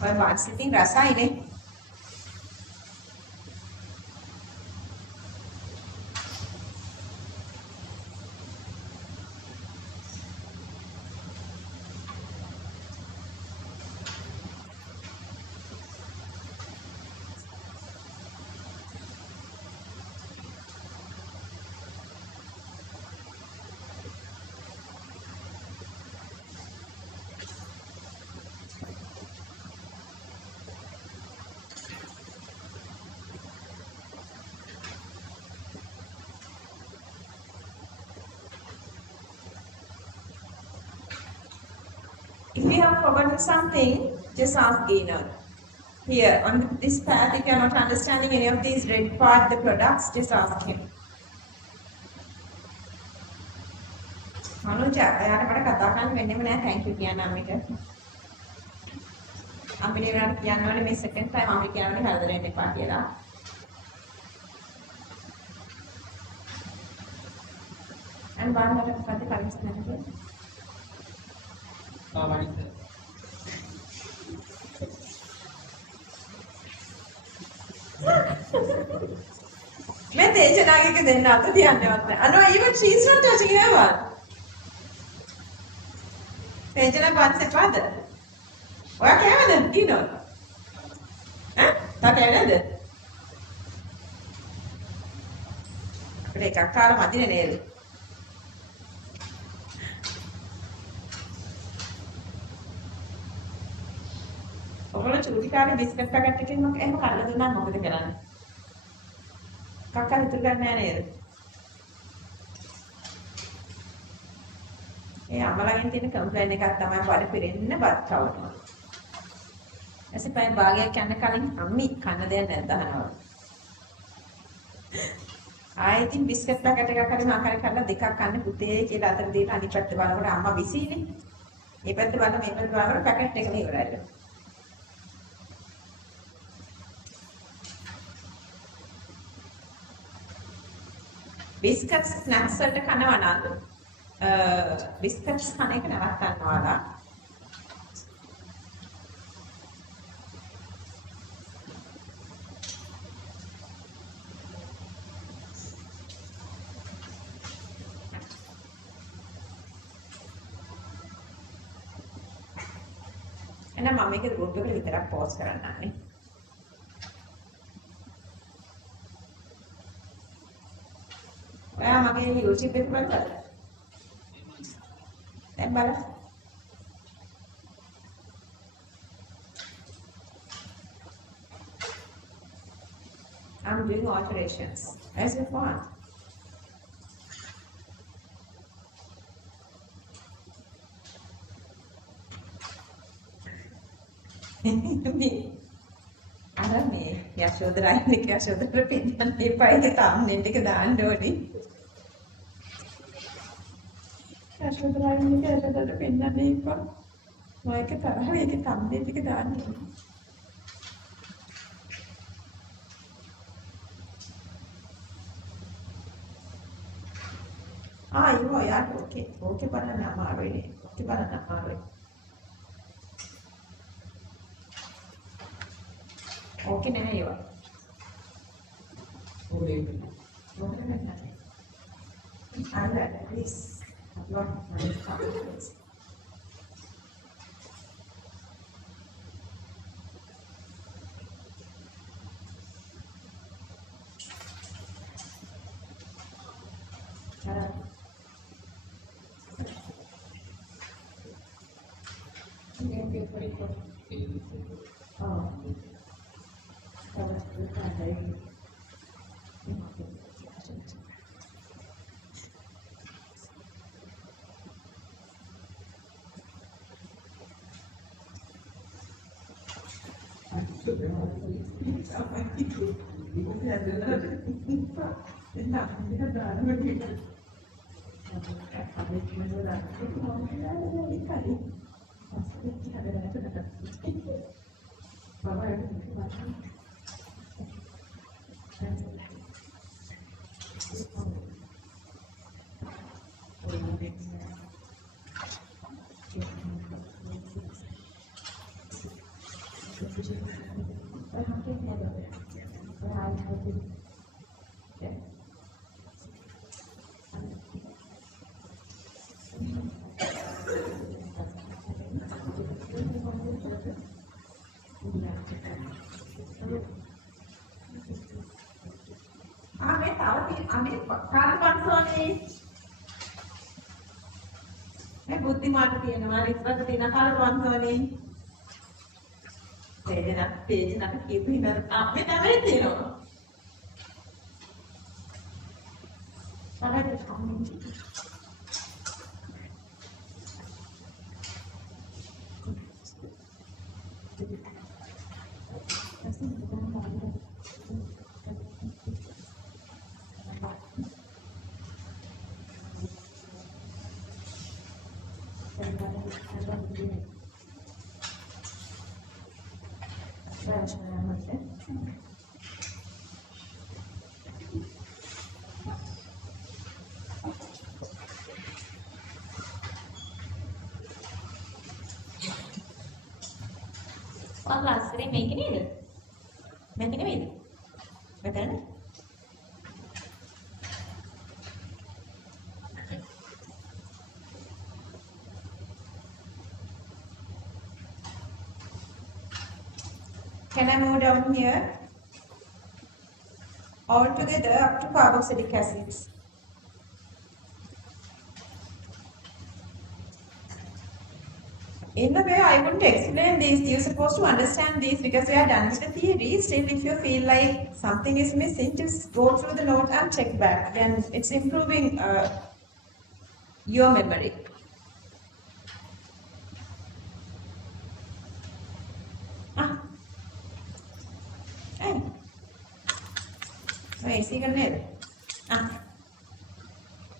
Well, one sitting rasa ini. If you have forgotten something, just ask Gainer. Here, on this path, if you are not understanding any of these red part, the products, just ask him. Anuja, එයාට මට කතා කරන්න වෙන්නේම නෑ thank you කියන්න අම්මිට. අම්මිට ඒකට කියන්න ඕනේ මේ second time අම්මි කියනවනේ හදලා දෙන්න එපා කියලා. And one more කතා කරන්න නැද්ද? मैं तेजनागे के दिन आता ध्यान नहीं होता है. I know even she is not touching anyone. तेजना कौन से father? What क्या है ना? You know? हाँ? ताकि है ना? अपने काकाला मत ही नहीं ඔයගොල්ලෝ චූටි කාලේ බිස්කට් පැකට් එකකින් මම එහෙම කල්ලා දුන්නා මොකද කරන්නේ? කක්කා හිතුව ගන්න නෑ නේද? ඒ අම්මලාගෙන් තියෙන කම්ප්ලේන් එකක් තමයි බඩ පිරෙන්න බත් කවනවා. ඊපස්සේ පය භාගයක් යන්න කලින් අම්මි කන්න දෙයක් නැද්ද අහනවා. ආයෙත් බිස්කට් පැකට් එකක් හරි මාකාරය කරලා දෙකක් කන්න පුතේ කියලා අතට දීලා අනිත් පැත්ත බලනකොට අම්මා බිසීනේ. මේ පැත්ත බලන මේ පැත්ත බලනකොට පැකට් එක ඉවරයි. බිස්කට්ස් ස්නැක්ස් වලට කනවා නේද? බිස්කට්ස් කන එක නවත්තන්න ඕලා. එහෙනම් මම මේක ගෲප් එකට විතරක් පෝස්ට් කරන්නන්නේ. ඔයා මගේ YouTube එක බලන්න. දැන් බලන්න. I'm doing alterations as you want. අර මේ යශෝදරායිනේ යශෝදර පින්නන්න එපා ඒක thumbnail එක දාන්න ඕනේ. යශෝදරායිනේ යශෝදර පින්නන්න එපා. මම ඒක තරහ ඒකේ thumbnail එක දාන්න ඕනේ. ඉවෝ යාට ඕකේ බලන්න අමාරුයි. ඕකේ බලන්න අමාරුයි. ඕකේ නැහැ ඒවා. ඕකේ නැහැ. අර this upload my faculties. බුද්ධිමාන තියෙනවා ඉස්සරහ තියෙන කාලවන්තෝනේ පේජ් නක් කීප හිනා අපේ තමයි තියෙනවා සමහරවිට කම්මිටි ලස්සනේ මේක නේද? මේක නෙමෙයිද? මෙතන. Can I move down here? All together up to carboxylic acids. In a way, I wouldn't explain this. You're supposed to understand this because we are done with the theory. Still, if you feel like something is missing, just go through the note and check back. And it's improving your memory. Hey. Wait, see you later.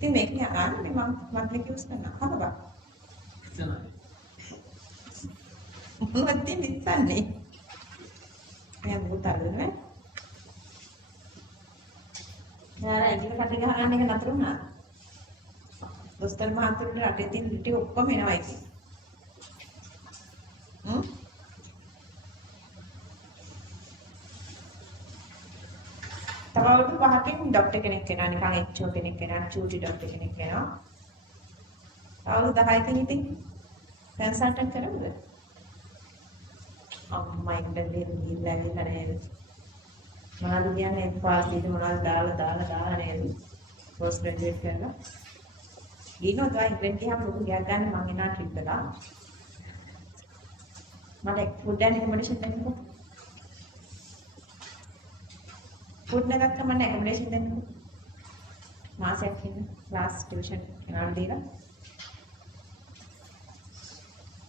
Then make me a use how about? මොනවද නිස්සන්නේ මම බුතාලුනේ යාර ඇඟිලි කටි ගහගන්න එක නතර වුණා දොස්තර මහත්තයාට රටේ තියෙන ලිටි ඔක්කොම එනවා ඉතින් තව අවුරුදු 5කින් ડોක්ටර් කෙනෙක් වෙනවා නිකන් එච්චෝ කෙනෙක් වෙනවා චූටි ડોක්ටර් කෙනෙක් වෙනවා අවුරුදු 10කින් ඉතින් කන්සල්ටන්ට් කරමුද අම්මා ඉන්න දෙන්නේ නේද මොනවද කියන්නේ පාස්ලීට මොනවද දාලා නේද පෝස්ට් ග්‍රැජුවේට් කරලා ඊනෝ තමයි ඉංග්‍රීසි ගියාම ලොකු ගයක් ගන්න මං එනවා ට්‍රිප් එකට මට ෆුඩ් ඇන්ඩ් ඇකොමඩේෂන් දෙන්නකෝ ෆුඩ් එකක් තමයි ඇකොමඩේෂන් දෙන්නකො. මාසයක් ඉන්න ක්ලාස් ටියුෂන් එනවා දීලා.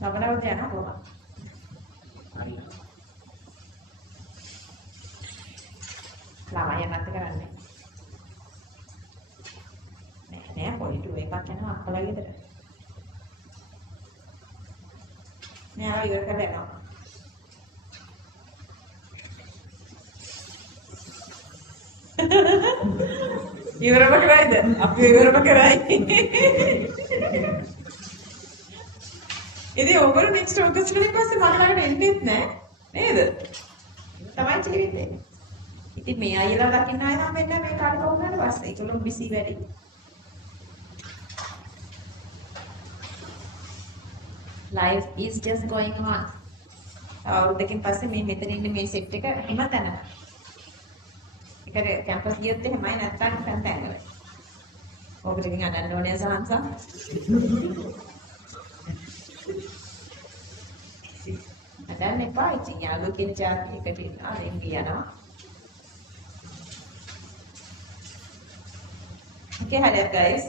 ලබනවද යනවා කොහොමද? හරි. ළමයි නැත් කරන්නේ. නෑ පොඩි ටු එකක් යනවා අක්කලා ගෙදර. නෑ ඉවර කරලා යනවා. ඉවරම කරයිද? අපි ඉවරම කරයි. ඉතින් ඔයගොල්ලෝ නෙක්ස්ට් ඔගස්ට් වලින් පස්සේ මම ළඟට එන්නෙත් නෑ නේද? තමයි ජීවිතේ. ඉතින් මේ අයියලා දකින්න ආයෙ හම්බෙන්නේ නැහැ මේ කාලේ කොහොමද පස්සේ. ඒගොල්ලෝ බිසි වැඩි. Life is just going on. අවුරුද්දකින් පස්සේ මේ මෙතන ඉන්න මේ සෙට් එක හිම තැන. ඒකේ කැම්පස් ගියොත් එහෙමයි නැත්තම් තැන්වල. ඔකට ඉතින් අනන්න ඕනේ සහන්සා. අදන්න එපා ඉතින් යාළුවෝ කියන જાති එකට ඉන්නවා දැන් ගියනවා. Okay, hello guys.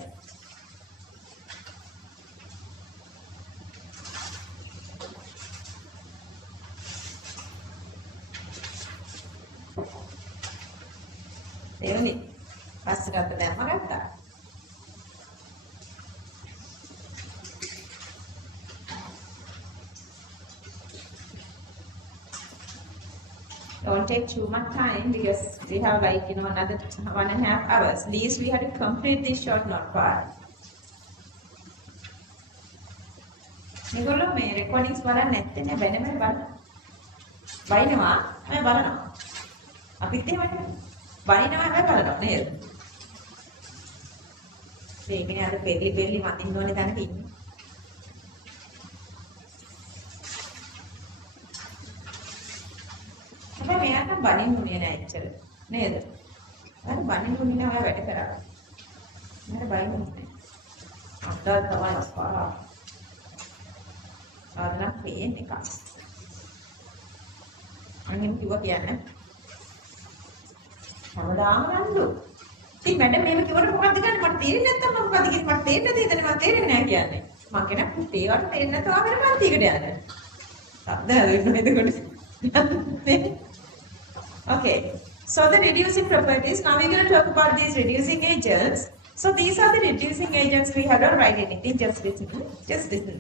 Ini pas kata දැම්ම ගත්තා. Don't take too much time because we have like another 1.5 hours. At least we have to complete this short note part. මේගොල්ලෝ මේ recordings බලන්නේ නැත්තේ නේ වෙනම බලන්න. වයින්නවා මම බලනවා. අපිත් එහෙමයි. වයින්නවා හැබැයි බලනවා නේද? මේකනේ අර පෙරලි වඳින්න ඕනේ තැනක ඉන්නේ. හැබැයි මෙයාට බනින්නුනේ නෑ ඇත්තට නේද? අර බනින්නුනේ නෑ ඔයා වැඩ කරා. මට බනින්නුනේ. අත්තා තමයි අප්පා. ආදනම් පේන එක. අනිත් කිව්වා කියන්නේ. හැමදාම නන්දු. ඉතින් මැඩම් මේව කිව්වට මොකක්ද ගන්න මට තේරෙන්නේ නැත්තම් මම මොකද කියන්නේ මට තේරෙන්නේ නැතේද මට තේරෙන්නේ නැහැ කියන්නේ. මම කියන පුතේවට තේරෙන්නේ නැතුව ආවෙන පන්තියකට යන්න. අද හරියට Okay, so the reducing properties. Now we're going to talk about these reducing agents. So these are the reducing agents. We have not write anything. Just listen. Just listen.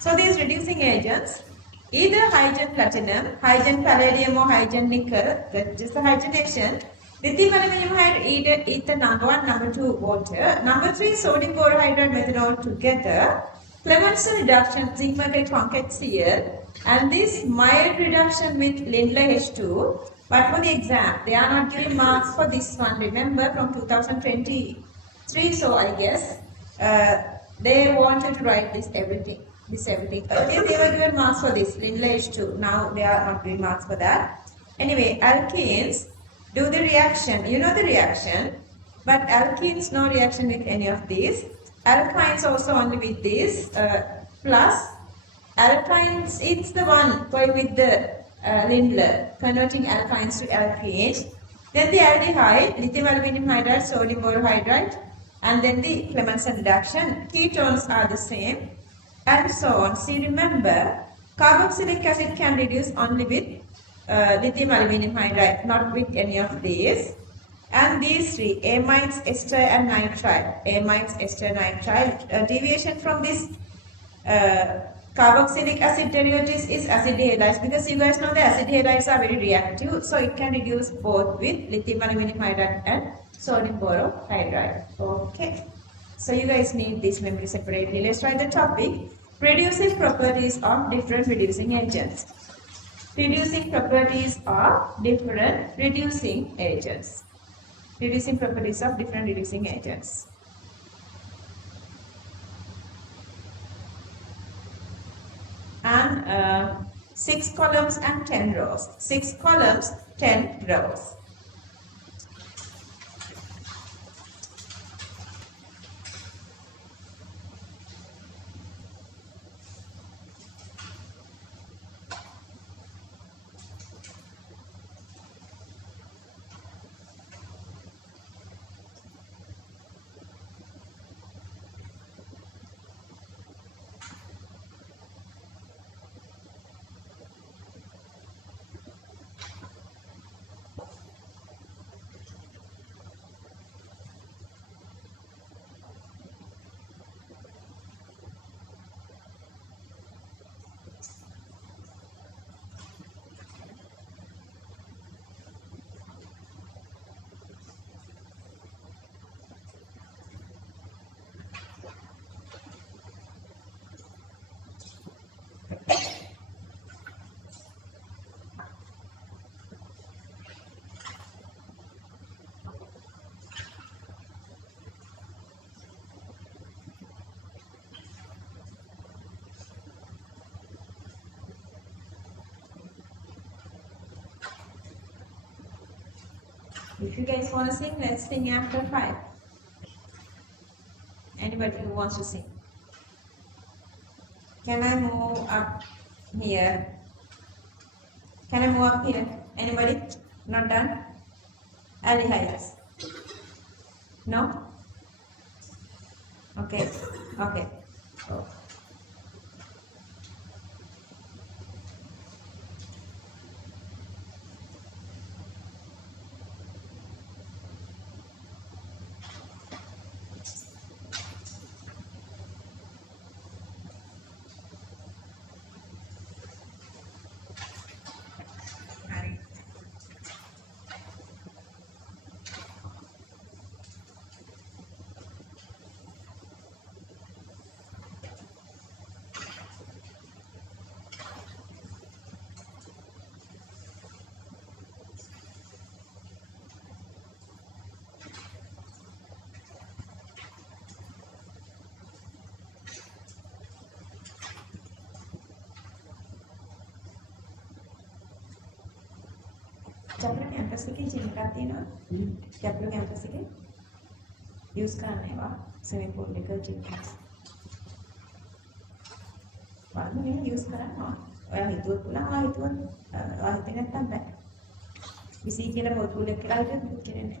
So these reducing agents, either hydrogen platinum, hydrogen palladium, or hydrogen nickel. That's just the hydrogenation. Lithium aluminum hydride ether number 1, number 2 water, number 3 sodium borohydride methanol together, Clemenson reduction zinc mercury concat Cl, and this mild reduction with Lindley H2. But for the exam, they are not giving marks for this one. Remember from 2023, so I guess they wanted to write this everything. Earlier they were given marks for this Lindley H2. Now they are not giving marks for that. Anyway, alkenes. Do the reaction, you know the reaction, but alkenes no reaction with any of these. Alkynes also only with this, plus alkynes it's the one going with the Lindler, converting alkynes to alkenes. Then the aldehyde, lithium aluminum hydride, sodium borohydride, and then the Clemenson reduction. Ketones are the same, and so on. See, remember, carboxylic acid can reduce only with lithium aluminum hydride, not with any of these. And these three, amines, ester and nitrile. Amines, ester, nitrile. Deviation from this carboxylic acid derivatives is acid halides, because you guys know the acid halides are very reactive, so it can reduce both with lithium aluminum hydride and sodium borohydride. Okay, so you guys need this memory separately. Let's try the topic: reducing properties of different reducing agents. Reducing properties of different reducing agents. Reducing properties of different reducing agents. And 6 columns and 10 rows. 6 columns, 10 rows. If you guys want to sing, let's sing after 5. Anybody who wants to sing? Can I move up here? Can I move up here? Anybody? Not done? Ali Hayes? No? Okay. Okay. Oh. Chapter campus එකේ gym එකක් තියෙනවා. Chapter campus එකේ use කරන්න ඒවා swimming pool එක gym එක. බලන්න මේක use කරනවා. ඔයා හිතුවොත් පුළුවන්, ඔයා හිතුවොත් ඔයා හිතේ නැත්තම් බෑ. විසි කියලා පොත් එකක් කියලා හිතුවොත් මොකද කියන්නේ?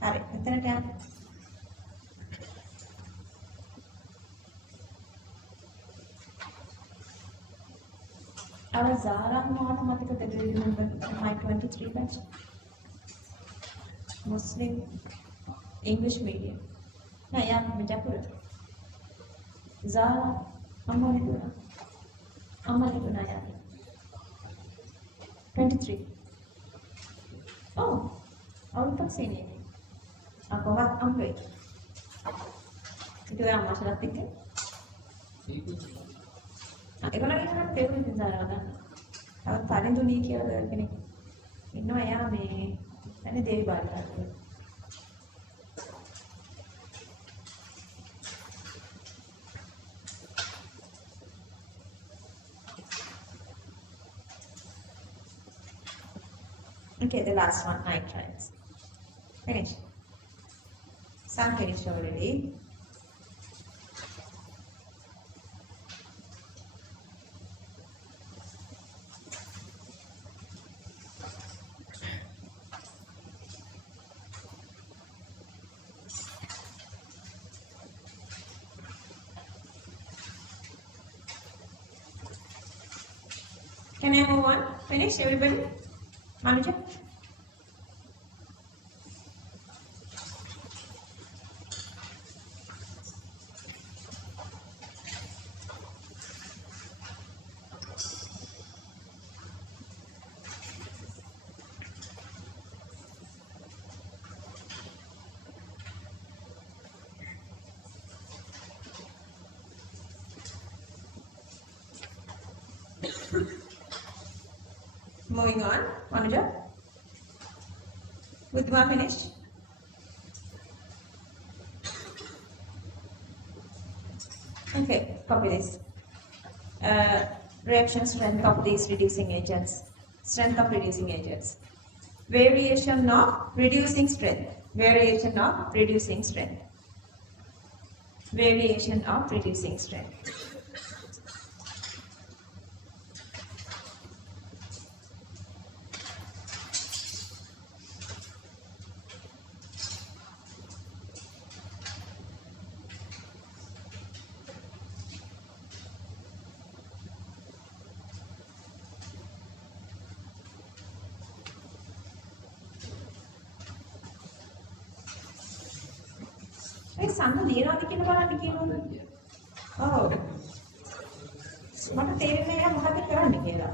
හරි, එතනට යන්න. Our Zara Mathematica, do you remember my 23 batch? Muslim English medium. No, yeah, Mijapur. Zara Amalipuna. Amalipuna, yeah. 23. Oh, all the same. Ako mat ambe. Itu yang masalah tiket. ඒක නම් ඉන්නත් තේරුම් ඉතින් සාරා ගන්න. තවත් පරිඳුණී කියලා කෙනෙක් ඉන්නවා. එයා මේ يعني දේවි බාලකාරය. Okay, the last one, night trials. Finish. Some finished already. Can I move on? Finish, everybody? Manuja? Moving on, Manuja. Vidma finished? Okay, copy this. Reaction strength of these reducing agents. Strength of reducing agents. Variation of reducing strength. Variation of reducing strength. Variation of reducing strength. සම්ම දිනවද කියලා බලන්න කියනවද? ඔව්. මට තේරෙන්නේ නැහැ මොකද කරන්න කියලා.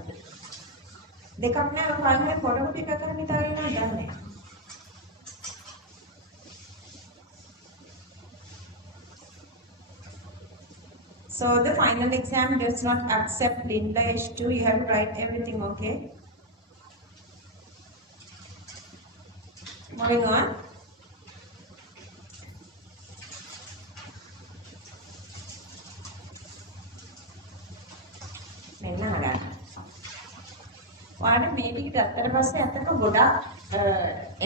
දෙකක් නෑ මම බලන්නේ ෆොටෝ ටික කරන් ඉතාලියන යන්නේ. So the final exam does not accept Linda H2. You have to write everything, okay? Moving on. ඔයාලට මේ ටික ගත්තට පස්සේ අතක ගොඩක්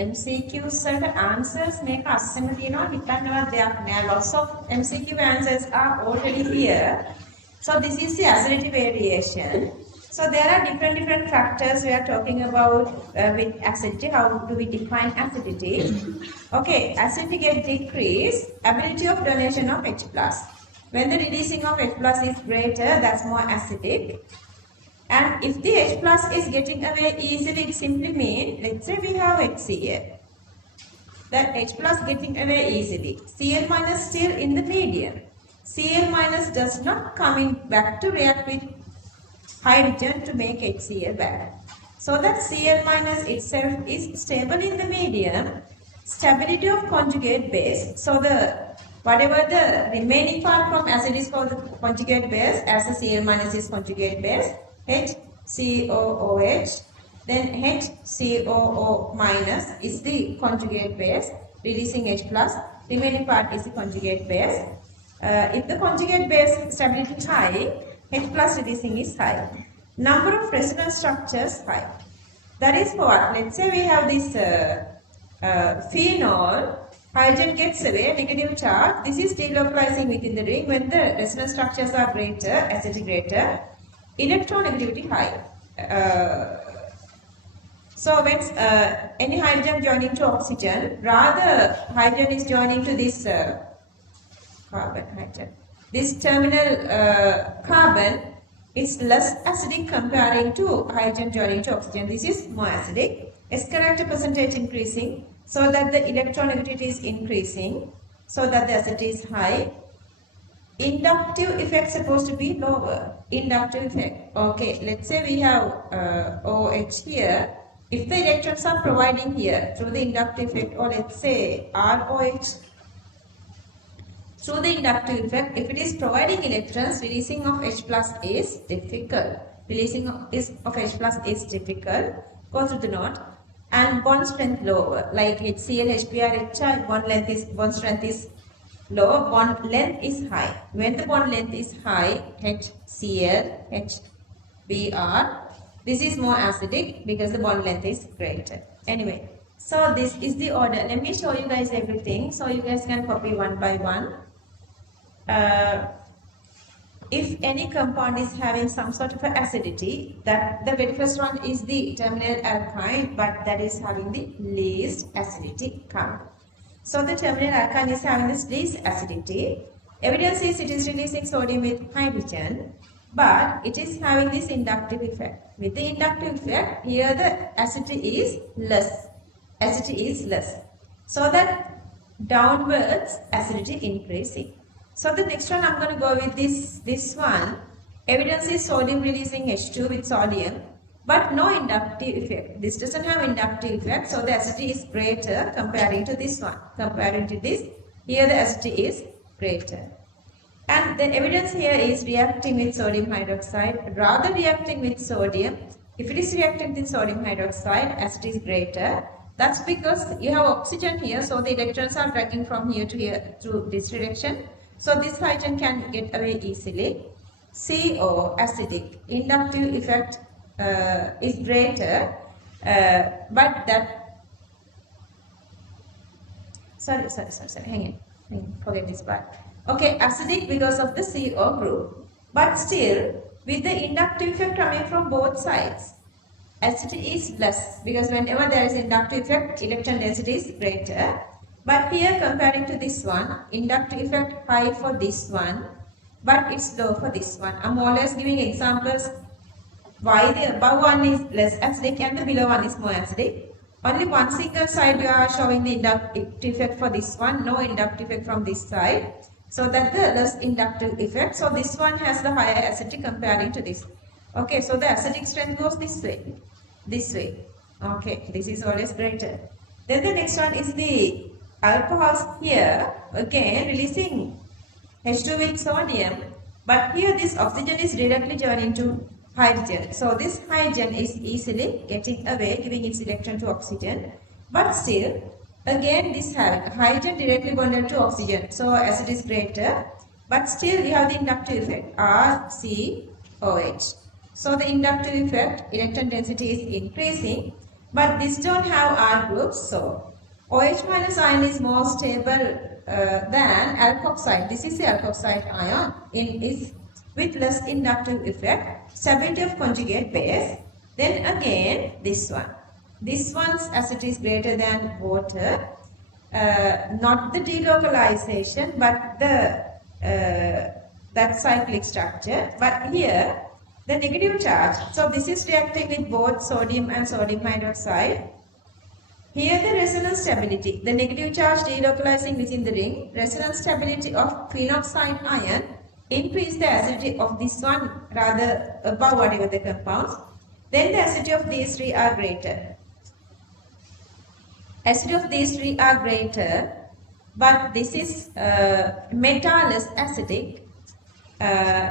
MCQs වලට answers මේක අස්සෙම තියෙනවා හිතන්නවත් දෙයක් නෑ. Lots of MCQ answers are already here. So this is the acidity variation. So there are different factors we are talking about with acidity. How do we define acidity? Okay, acidity get decreased, ability of donation of H+. When the releasing of H+ is greater, that's more acidic. And if the H+ is getting away easily, it simply means, let's say we have HCl. That H+ getting away easily. Cl- still in the medium. Cl- does not coming back to react with hydrogen to make HCl back. So that Cl- itself is stable in the medium. Stability of conjugate base. So the whatever the remaining part from acid is called the conjugate base, as the Cl- is conjugate base, HCOOH, then HCOO- is the conjugate base, releasing H+, remaining part is the conjugate base. If the conjugate base stability is high, H+ releasing is high. Number of resonance structures high. That is what, let's say we have this phenol, hydrogen gets away, negative charge. This is delocalizing within the ring. When the resonance structures are greater, acidity greater, electronegativity high. So when any hydrogen joining to oxygen, rather hydrogen is joining to this carbon hydrogen. This terminal carbon is less acidic comparing to hydrogen joining to oxygen. This is more acidic. S character percentage increasing so that the electronegativity is increasing, so that the acidity is high. Inductive effect supposed to be lower. Inductive effect. Okay, let's say we have OH here. If the electrons are providing here through the inductive effect, or let's say ROH through the inductive effect, if it is providing electrons, releasing of H+ is difficult. Releasing of H+ is difficult. Go through the note. And bond strength lower, like HCl, HBr, HI, bond strength is low, bond length is high. When the bond length is high, HCl, HBr, this is more acidic because the bond length is greater. Anyway, so this is the order. Let me show you guys everything so you guys can copy one by one. If any compound is having some sort of acidity, that the very first one is the terminal alkyne, but that is having the least acidity count. So the terminal alkyne is having this least acidity. Evidence is it is releasing sodium with hydrogen, but it is having this inductive effect. With the inductive effect, here the acidity is less. Acidity is less. So that downwards acidity increasing. So the next one I'm going to go with this one. Evidence is sodium releasing H2 with sodium, but no inductive effect. This doesn't have inductive effect, so the acidity is greater comparing to this one. Comparing to this, here the acidity is greater. And the evidence here is reacting with sodium hydroxide. Rather reacting with sodium, if it is reacting with sodium hydroxide, acidity is greater. That's because you have oxygen here, so the electrons are dragging from here to here through this direction. So this hydrogen can get away easily. CO, acidic, inductive effect is greater, but that, sorry, hang in, forget this part. Okay, acidic because of the CO group, but still with the inductive effect coming from both sides, acidity is less because whenever there is inductive effect, electron density is greater. But here comparing to this one, inductive effect high for this one, but it's low for this one. I'm always giving examples why the above one is less acidic and the below one is more acidic. Only one single side we are showing the inductive effect for this one, no inductive effect from this side. So that the less inductive effect. So this one has the higher acidity comparing to this. Okay, so the acidic strength goes this way. This way. Okay, this is always greater. Then the next one is the alcohols here, again releasing H2 with sodium, but here this oxygen is directly joining to hydrogen. So this hydrogen is easily getting away, giving its electron to oxygen, but still again this hydrogen directly bonded to oxygen, so acid is greater, but still you have the inductive effect RCOH. So the inductive effect, electron density is increasing, but this don't have R groups. So OH minus ion is more stable than alkoxide. This is the alkoxide ion is with less inductive effect, stability of conjugate base. Then again this one. This one's acidity is greater than water. Not the delocalization, but the that cyclic structure. But here the negative charge. So this is reacting with both sodium and sodium hydroxide. Here the resonance stability, the negative charge delocalizing within the ring, resonance stability of phenoxide ion increase the acidity of this one rather above whatever the compounds. Then the acidity of these three are greater. Acidity of these three are greater, but this is meta-less acidic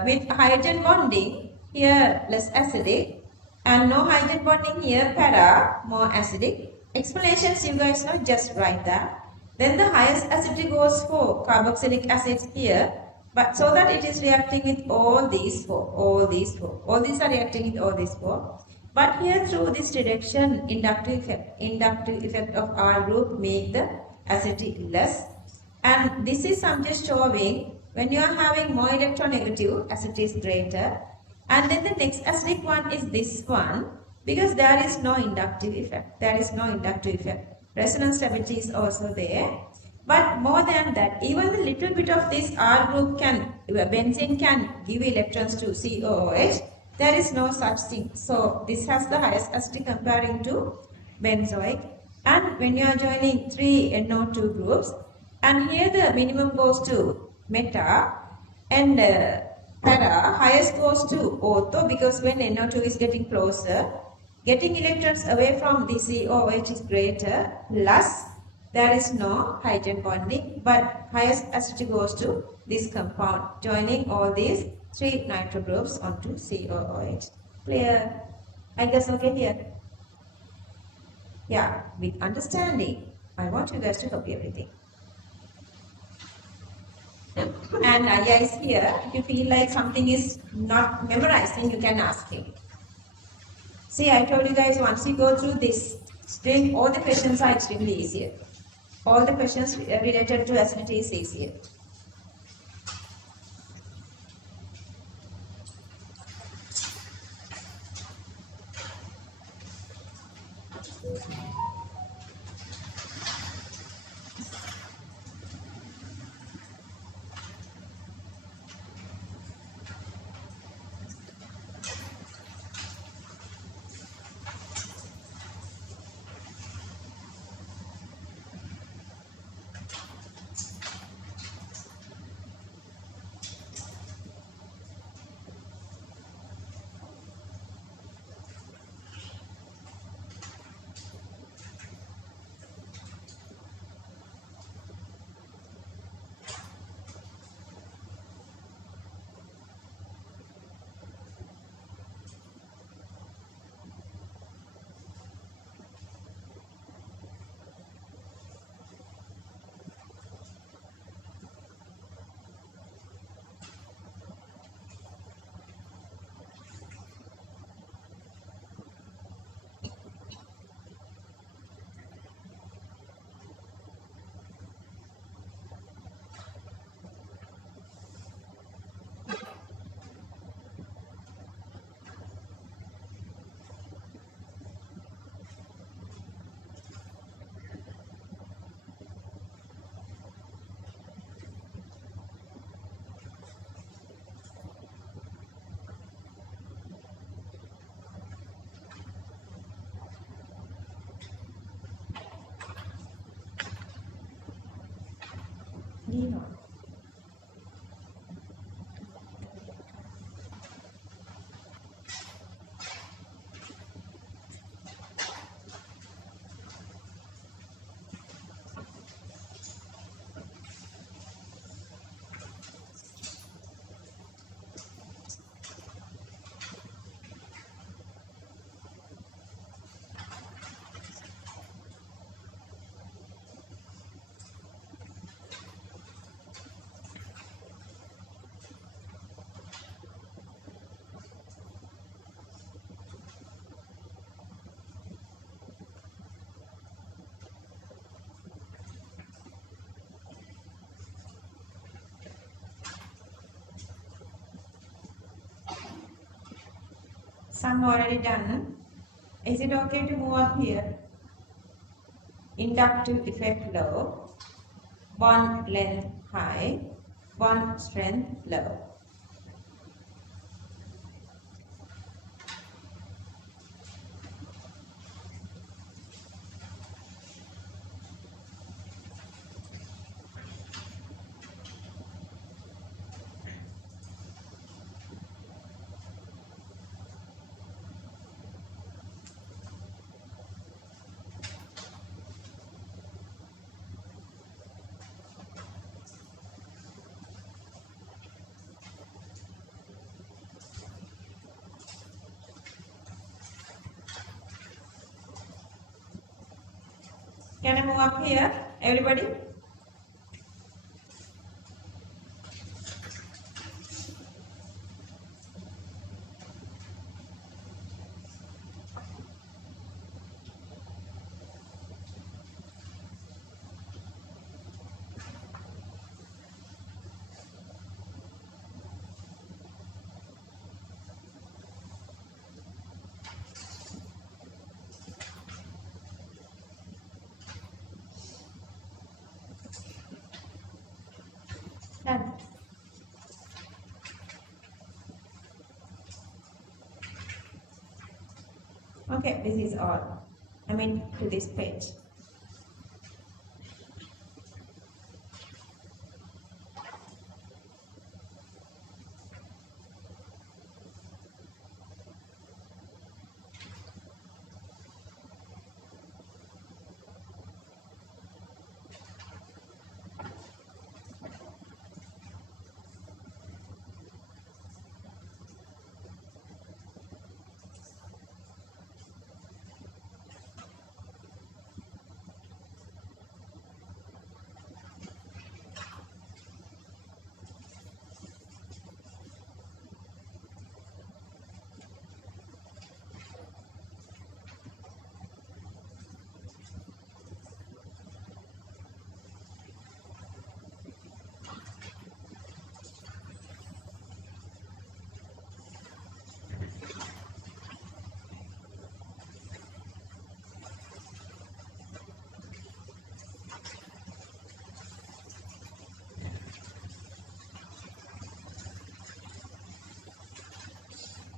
with hydrogen bonding here less acidic and no hydrogen bonding here para more acidic. Explanations you guys know, just write that. Then the highest acidity goes for carboxylic acids here, but so that it is reacting with all these four. All these are reacting with all these four. But here through this reduction inductive effect of R group make the acidity less. And this is I'm just showing when you are having more electronegative, acidity is greater. And then the next acidic one is this one because there is no inductive effect. There is no inductive effect. Resonance stability is also there. But more than that, even a little bit of this R group benzene can give electrons to COOH. There is no such thing. So this has the highest acidity comparing to benzoic. And when you are joining 3 NO2 groups, and here the minimum goes to meta and para, highest goes to ortho because when NO2 is getting closer, getting electrons away from the COOH is greater, plus there is no hydrogen bonding, but highest acidity goes to this compound, joining all these 3 nitro groups onto COOH. Clear? I guess okay here? Yeah, with understanding, I want you guys to copy everything. And Aya is here. If you feel like something is not memorizing, you can ask him. See, I told you guys once you go through this, all the questions are extremely easier. All the questions related to acidity is easier. Leon. Some already done. Is it okay to move up here? Inductive effect low, bond length high, bond strength low. Can I move up here, everybody? Done. Okay, this is all. I mean to this page.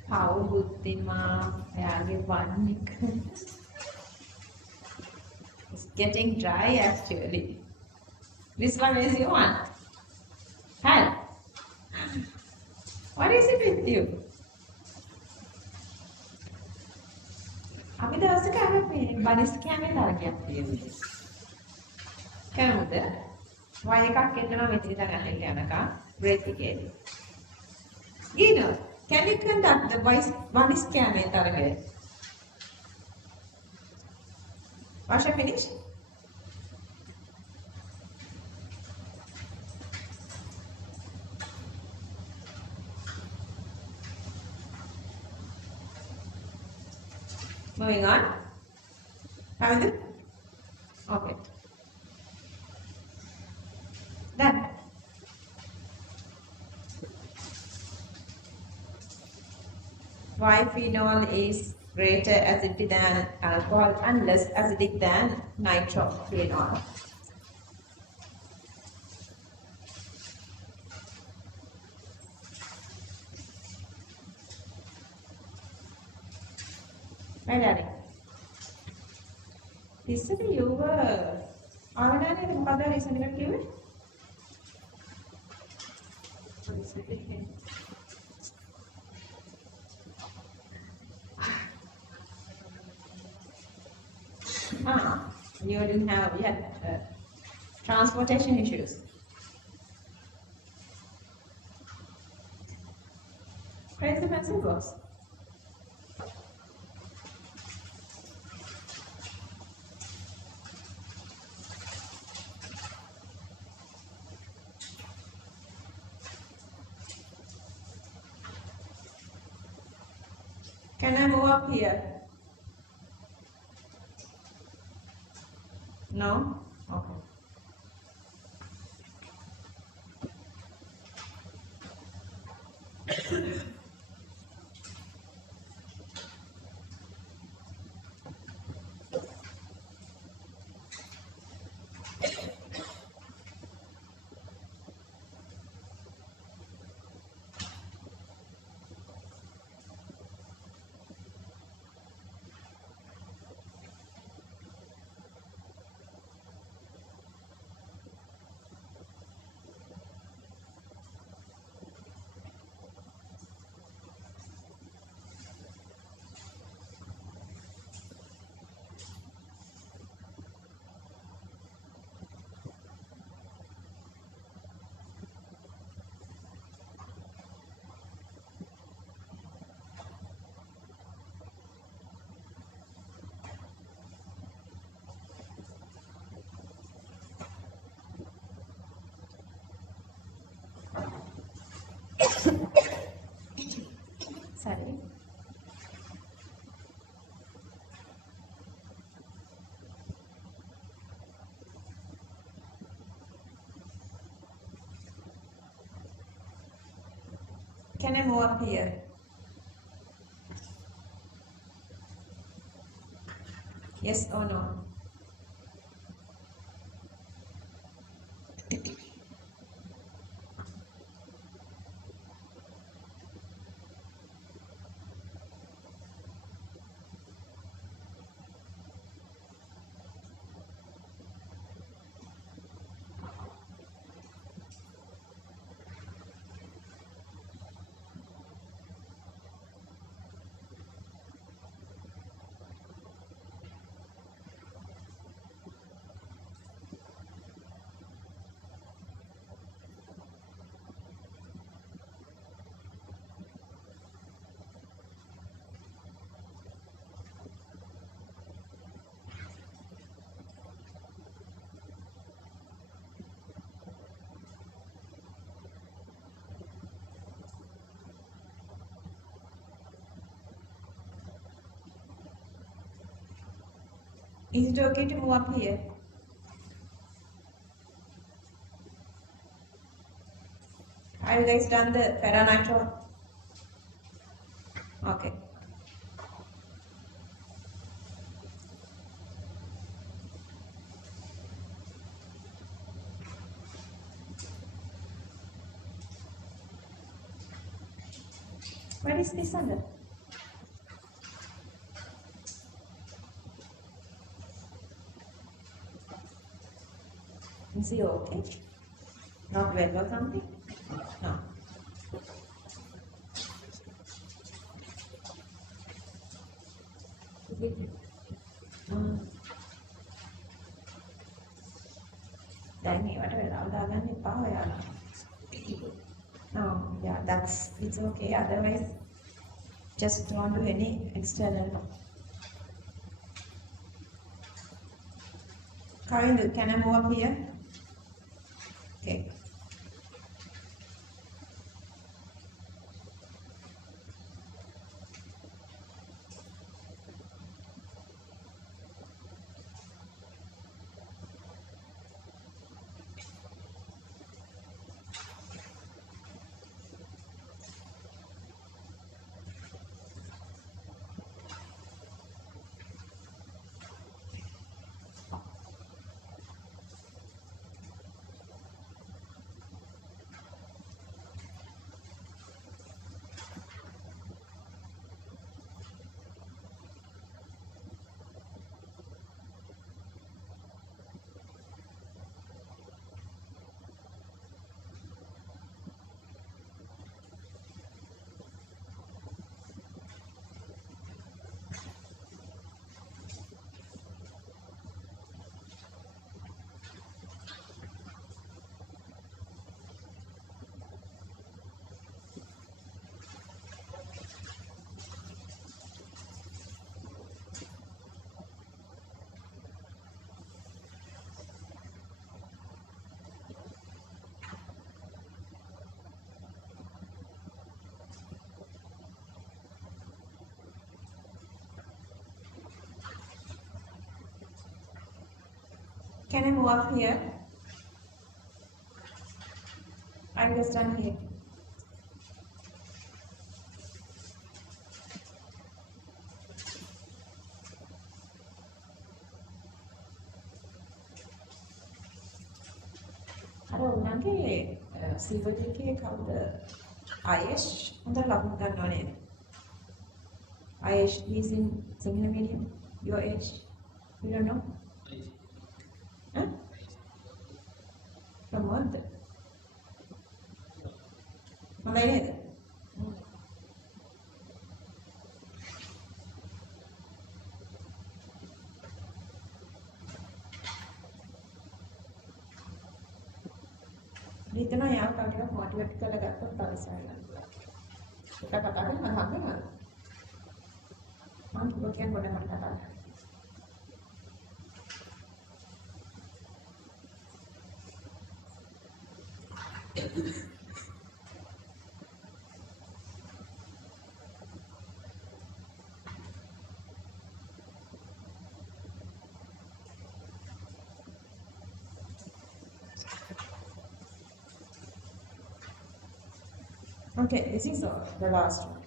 How buddhima, one. It's getting dry actually. This one is you want. Hi. What is it with you? අපි දවසක අර මේ බනිස් කැමේ තරගයක් තියෙනවා. කරමුද? වයි එකක් එන්නවා මෙතන තරගයට යනකම් break එකේ. Gino, can you conduct the bunny scan in Target? Asha, finish? Moving on. Have you? Okay. Done. Why phenol is greater acidity than alcohol and less acidic than nitrophenol? My darling. This is you were. Avana ne mother is an event. You didn't have transportation issues. Where is the pencil box? Can I move up here? No? Okay. Sorry. Can I move up here? Yes or no? Is it okay to move up here? Have you guys done the paranitro? Okay. Where is this under? Is he okay? Not well or something? No. දැන් ඒවට වෙලාව දාගන්න එපා ඔයාලා. Oh, yeah, it's okay. Otherwise, just don't do any external. Karindu, can I move up here? Okay. Can I move up here? I'm just done here. අර උනාගේ silver එකේ කවුද ආයේෂ් හොඳ ලකුණු ගන්නවා නේද? ආයේෂ් is in Sinhala medium. Your age? You don't know? Huh? From what? හොඳයි නේද? හිතනවා යාව කවුරුත් මොටිවේට් කරලා ගත්තොත් පරිසරය ගන්නවා. ඒක කතා කරන්න මම හම්බෙනවා. මම කිව්වා පොඩ්ඩක් මට කතා කරන්න. Okay, this is the last one.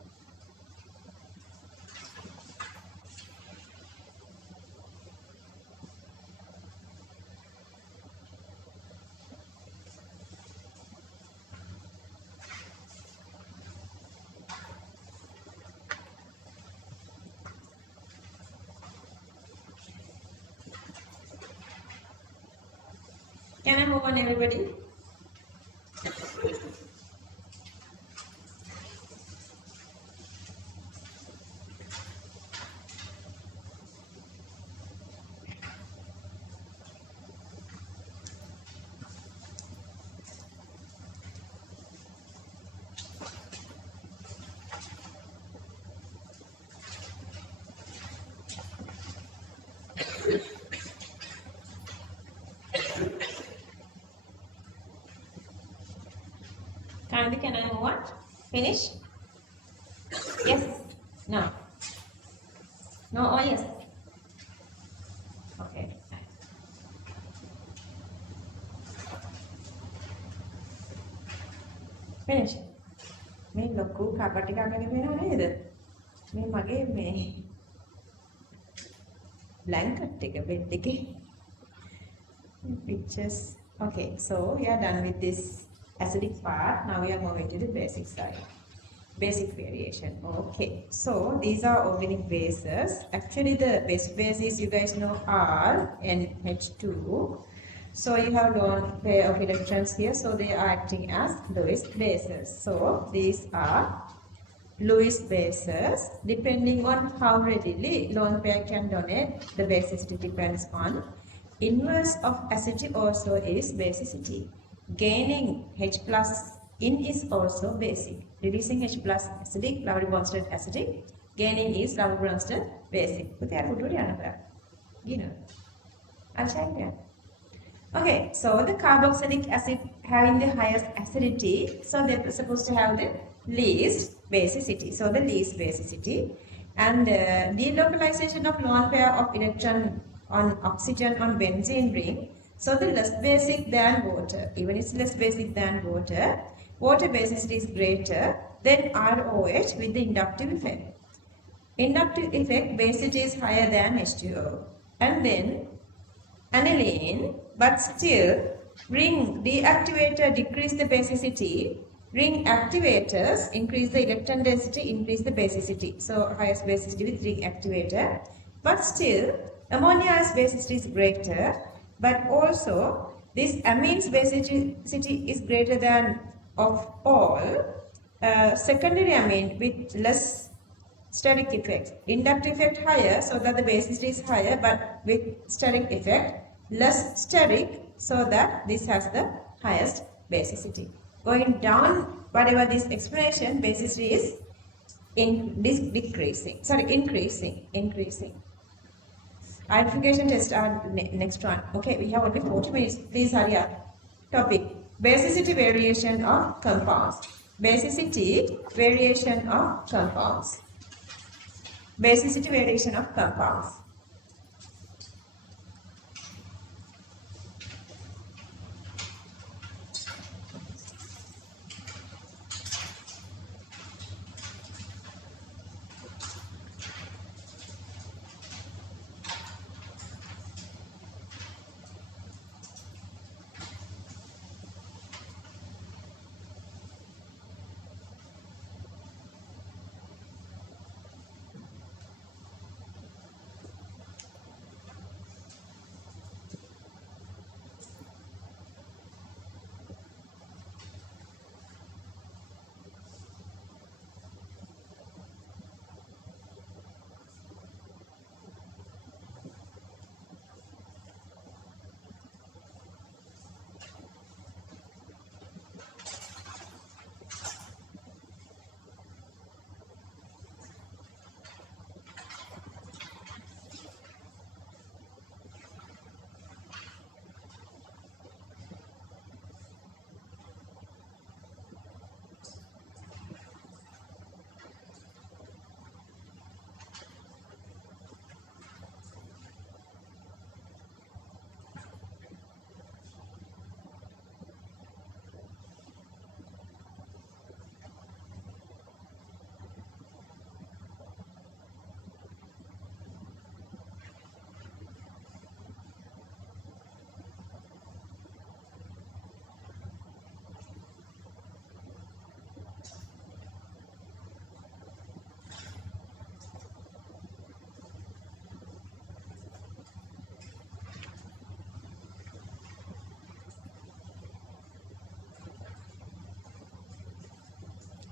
Can I move on, everybody? Kindly, can I move on? Finish? Yes? No? No or yes? Okay. Finish. මේ ලොකු කප ටිකක් අරගෙන වෙනව නේද? මේ මගේ මේ blanket එක bed එකේ pictures. Okay, so we are done with this acidic part. Now we are moving to the basic side. Basic variation. Okay, so these are organic bases. Actually, the basic bases you guys know are NH2. So you have lone pair of electrons here, so they are acting as Lewis bases. So these are Lewis bases. Depending on how readily lone pair can donate, the basicity depends on inverse of acidity also is basicity. Gaining H plus in is also basic. Reducing H plus acidic, Lowry constant acidic. Gaining is Lowry constant basic. Put that put it I'll check that. Okay, so the carboxylic acid having the highest acidity, so they're supposed to have the least basicity. So the least basicity, and delocalization of lone pair of electron on oxygen on benzene ring. So the less basic than water, even it's less basic than water, water basicity is greater than ROH with the inductive effect. Inductive effect basicity is higher than H2O, and then aniline, but still ring deactivator decrease the basicity, ring activators increase the electron density, increase the basicity. So highest basicity with ring activator, but still ammonia's basicity is greater, but also this amines basicity is greater than of all secondary amine with less steric effect. Inductive effect higher, so that the basicity is higher, but with steric effect less steric, so that this has the highest basicity. Going down, whatever this explanation, basicity is increasing. Identification test are next one. Okay, we have only 40 minutes. Please hurry up. Topic: basicity variation of compounds. Basicity variation of compounds. Basicity variation of compounds.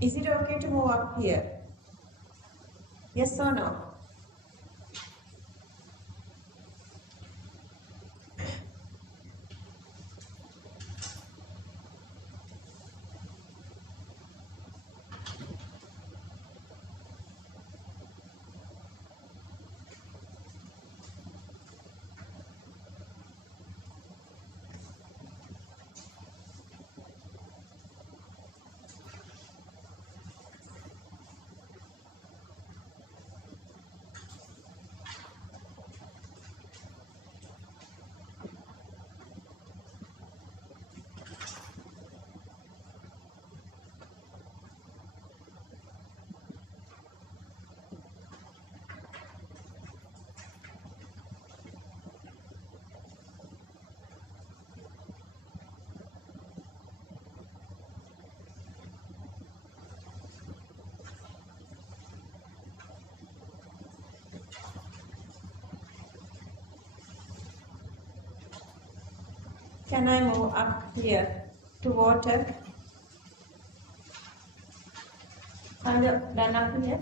Is it okay to move up here? Yes or no? Can I move up here to water? Are you done up here?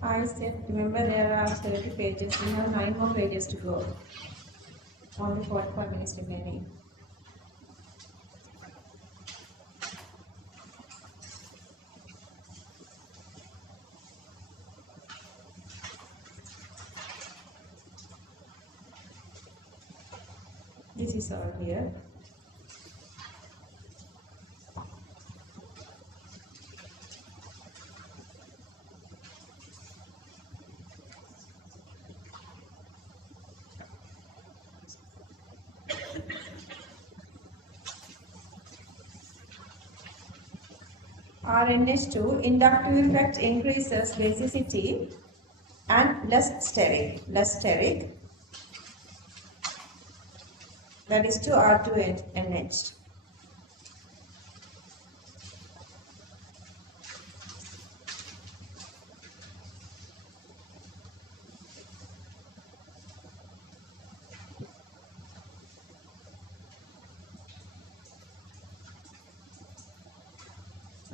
I said, remember there are 30 pages. We have 9 more pages to go. Only 45 minutes remaining. This is all here. RNH2 inductive effect increases basicity and less steric. That is to R2NH.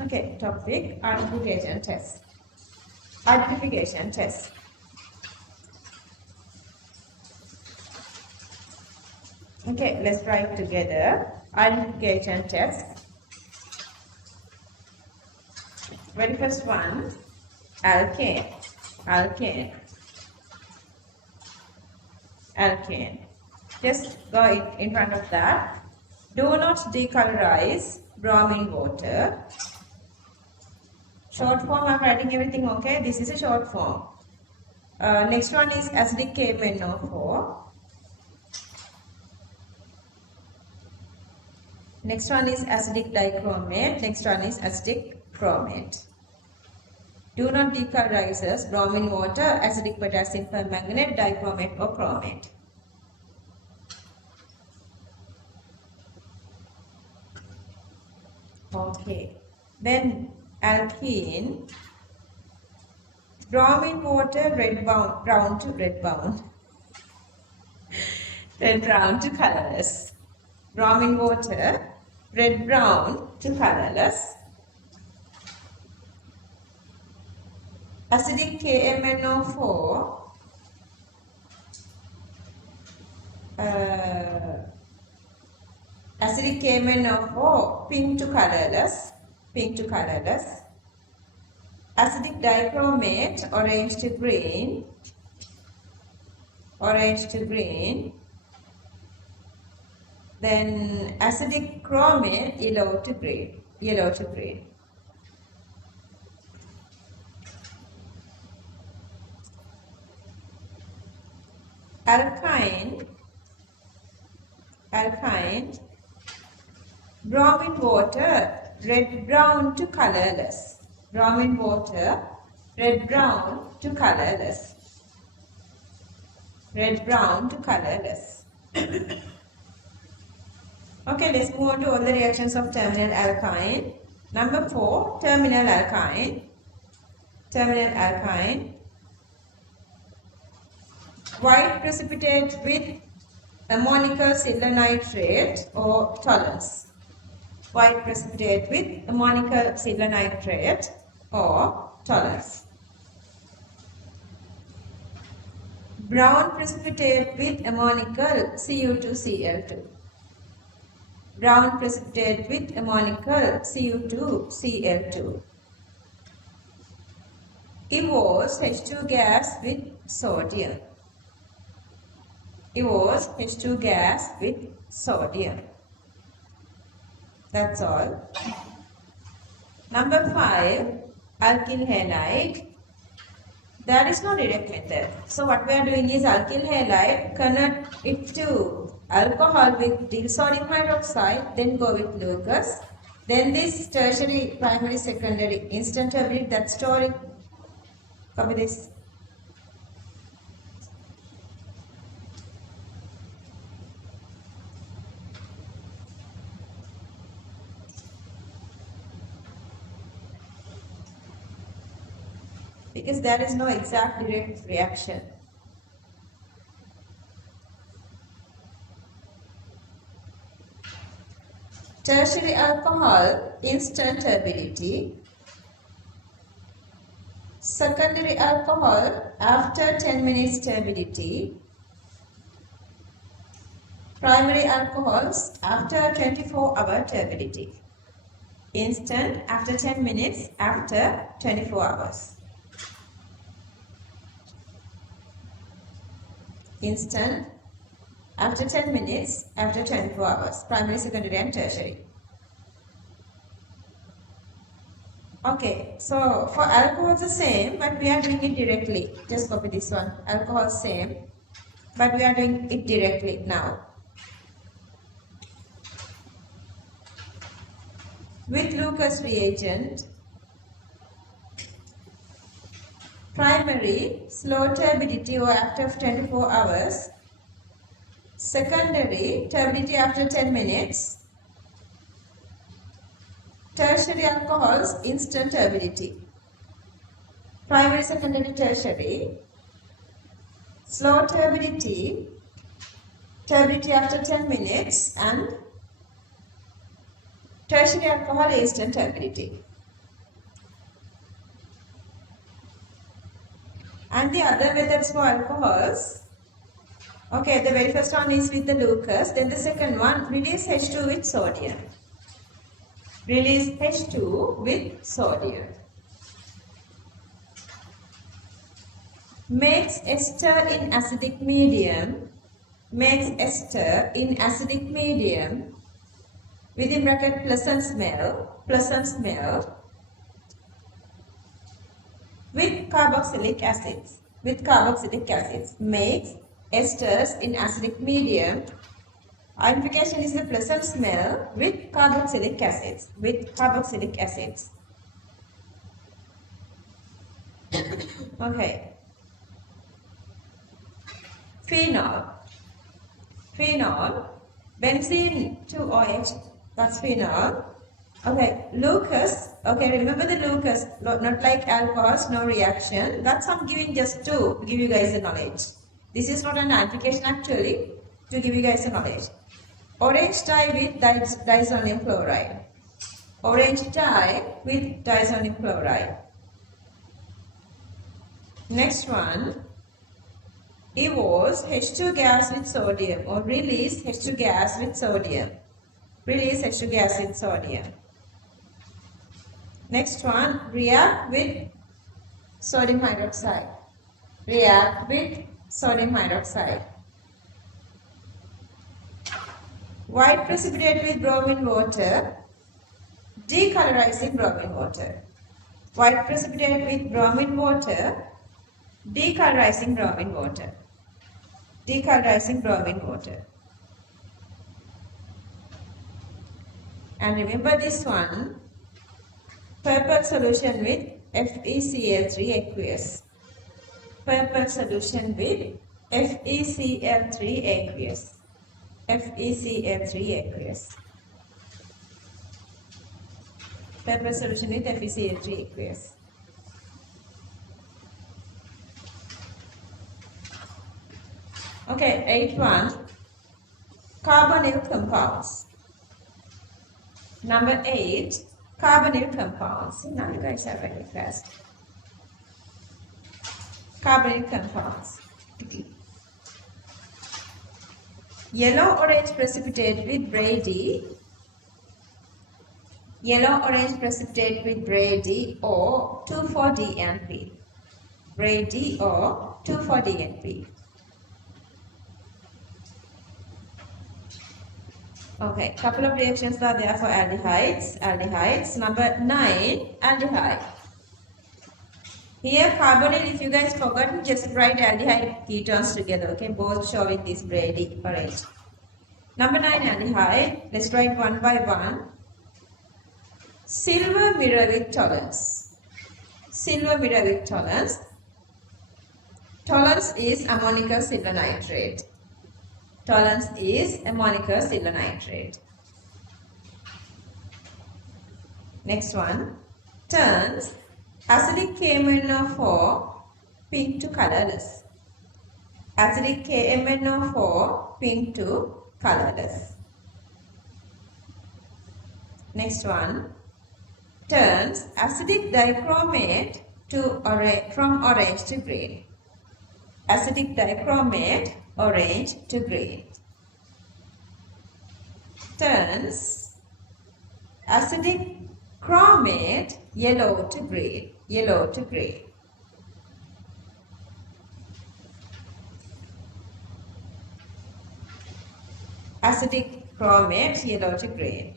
Okay, topic identification test. Identification test. Okay, let's write together. Identification test. Very first one, alkane. Just go in front of that. Do not decolorize bromine water. Short form, I'm writing everything okay. This is a short form. Next one is acidic KMNO4. Next one is acidic dichromate. Next one is acidic chromate. Do not decolorize bromine water, acidic potassium permanganate, dichromate or chromate. Okay. Then alkene. Bromine water, brown to red bound. Red brown to colorless. Bromine water, red brown to colorless. Acidic KMNO4, acidic KMNO4, pink to colorless. Acidic dichromate, orange to green. Then acidic chromate, yellow to green. Yellow to green. Alkyne, bromine water, red brown to colorless. Bromine water, red brown to colorless. Red brown to colorless. Okay, let's move on to all the reactions of terminal alkyne. Number 4, terminal alkyne. Terminal alkyne. White precipitate with ammonical silver nitrate or toluenes. White precipitate with ammonical silver nitrate or toluenes. Brown precipitate with ammonical Cu2Cl2. Brown precipitate with ammonical Cu2Cl2. Evo's H2 gas with sodium. Evo's H2 gas with sodium. That's all. Number 5, alkyl halide. There is no direct method. So what we are doing is alkyl halide, convert it to alcohol with disodium hydroxide, then go with Lucas. Then this tertiary, primary, secondary, instant turbidity, that story. Copy this. Because there is no exact direct reaction. Tertiary alcohol, instant turbidity. Secondary alcohol, after 10 minutes turbidity. Primary alcohols, after 24-hour turbidity. Instant, after 10 minutes, after 24 hours. Instant, after 10 minutes, after 24 hours. Primary, secondary and tertiary. Okay, so for alcohol the same, but we are doing it directly. Just copy this one. Alcohol same, but we are doing it directly now. With Lucas reagent, primary, slow turbidity or after 24 hours. Secondary, turbidity after 10 minutes. Tertiary alcohols, instant turbidity. Primary, secondary, tertiary. Slow turbidity, turbidity after 10 minutes, and tertiary alcohol, instant turbidity. And the other methods for alcohols, okay, the very first one is with the Lucas, then the second one, release H2 with sodium. Release H2 with sodium. Makes ester in acidic medium. Makes ester in acidic medium. Within bracket, pleasant smell. Pleasant smell. With carboxylic acids. With carboxylic acids. Makes esters in acidic medium. Identification is the pleasant smell with carboxylic acids. With carboxylic acids. Okay. Phenol. Phenol. Benzene 2OH. That's phenol. Okay. Lucas. Okay. Remember the Lucas. Not like alcohols. No reaction. That's I'm giving just to give you guys the knowledge. This is not an application actually. To give you guys the knowledge. Orange dye with diazonium chloride. Orange dye with diazonium chloride. Next one. Evo's H2 gas with sodium or release H2 gas with sodium. Release H2 gas with sodium. Next one. React with sodium hydroxide. React with sodium hydroxide. White precipitate with bromine water, decolorizing bromine water. White precipitate with bromine water, decolorizing bromine water. Decolorizing bromine water. And remember this one, purple solution with FeCl3 aqueous. Purple solution with FeCl3 aqueous. FeCl3 aqueous. Purple solution with FeCl3 aqueous. Okay, 8.1. Carbonyl compounds. Number 8, carbonyl compounds. Now you guys are very fast. Carbonyl compounds. Yellow-orange precipitate with Brady. Yellow-orange precipitate with Brady or 2,4-DNP. Brady or 2,4-DNP. Okay, couple of reactions are there for aldehydes. Aldehydes. Number 9, aldehyde. Here carbonyl, if you guys forgot, just write aldehyde ketones together. Okay, both show with this Brady orange. Number 9, aldehyde. Let's write one by one. Silver mirror with tolerance. Silver mirror with tolerance. Tolerance is ammonium silver nitrate. Tolerance is ammonium silver nitrate. Next one. Turns acidic KMnO4 pink to colorless. Acidic KMnO4 pink to colorless. Next one. Turns acidic dichromate to from orange to green. Acidic dichromate orange to green. Turns acidic chromate yellow to green. Yellow to green. Acidic chromate yellow to green.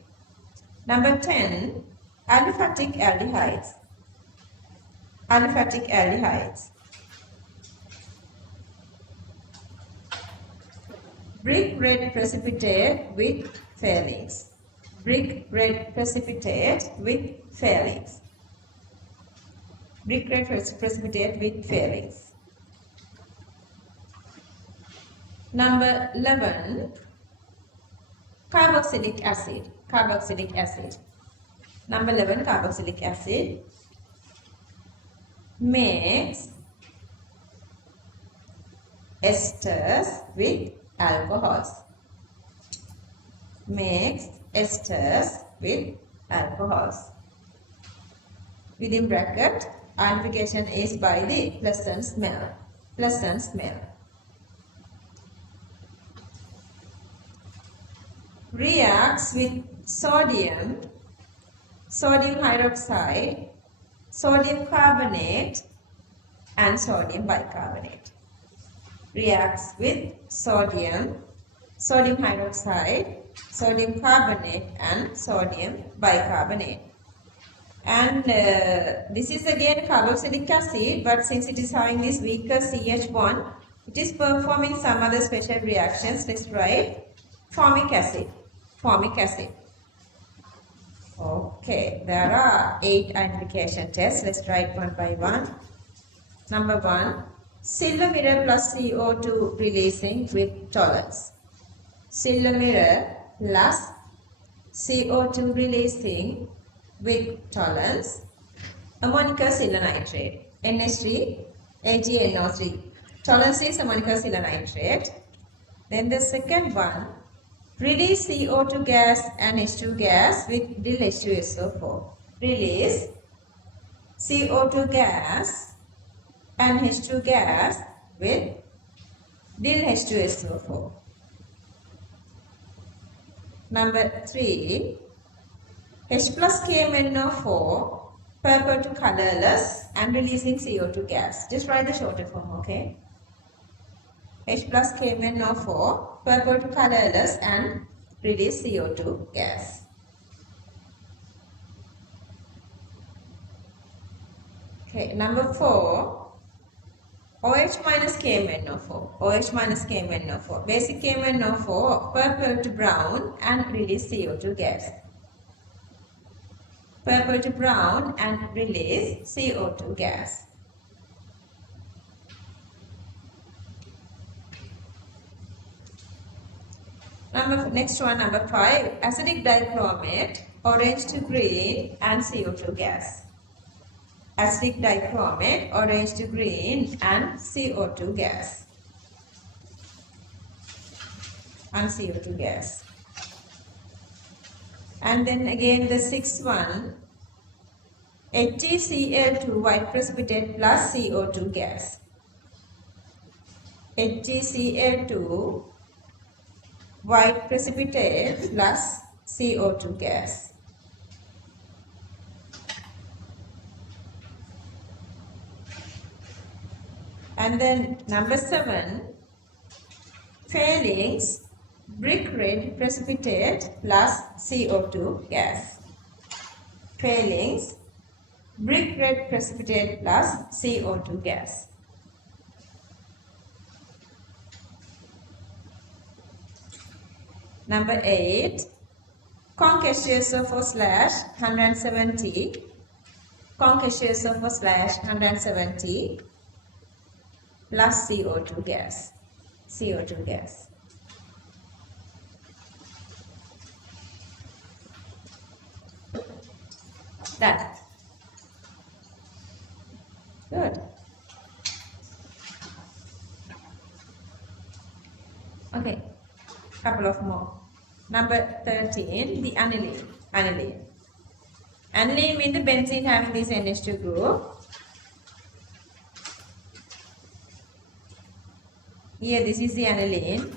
Number 10, aliphatic aldehydes. Aliphatic aldehydes. Brick red precipitate with phalanx. Brick red precipitate with phalanx. Brick red precipitate with phalanx. Number 11, carboxylic acid. Carboxylic acid. Number 11, carboxylic acid makes esters with alcohols. Makes esters with alcohols. Within bracket, ionification is by the pleasant smell. Pleasant smell. Reacts with sodium hydroxide, sodium carbonate and sodium bicarbonate. Reacts with sodium hydroxide, sodium carbonate and sodium bicarbonate. And this is again carboxylic acid, but since it is having this weaker CH bond, it is performing some other special reactions. Let's write formic acid. Formic acid. Okay, there are 8 identification tests. Let's write one by one. Number 1, silver mirror plus CO2 releasing with tolerance. Silver mirror plus CO2 releasing with tolerance. Ammonium silver nitrate. NH3, AgNO3. Tolerance is ammonium silver nitrate. Then the second one, release CO2 gas and H2 gas with dill H2SO4. Release CO2 gas and H2 gas with dill H2SO4. Number 3, H plus KMnO4 purple to colorless and releasing CO2 gas. Just write the shorter form, okay? H plus KMnO4 purple to colorless and release CO2 gas. Okay, number 4, OH minus KMnO4. OH minus KMnO4. Basic KMnO4, purple to brown and release CO2 gas. Purple to brown and release CO2 gas. Next one, number 5, acidic dichromate, orange to green and CO2 gas. Acidic dichromate, orange to green and CO2 gas. And CO2 gas. And then again the 6th one, HgCl2 white precipitate plus CO2 gas. HgCl2 white precipitate plus CO2 gas. And then number 7, failings, brick red precipitate plus CO2 gas. Failings, brick red precipitate plus CO2 gas. Number 8, concassio4/170, concassio4/170 plus CO2 gas. CO2 gas. Done. Good. Okay, couple of more. Number 13, the aniline. Aniline. Aniline means the benzene having this NH2 group. Here, this is the aniline.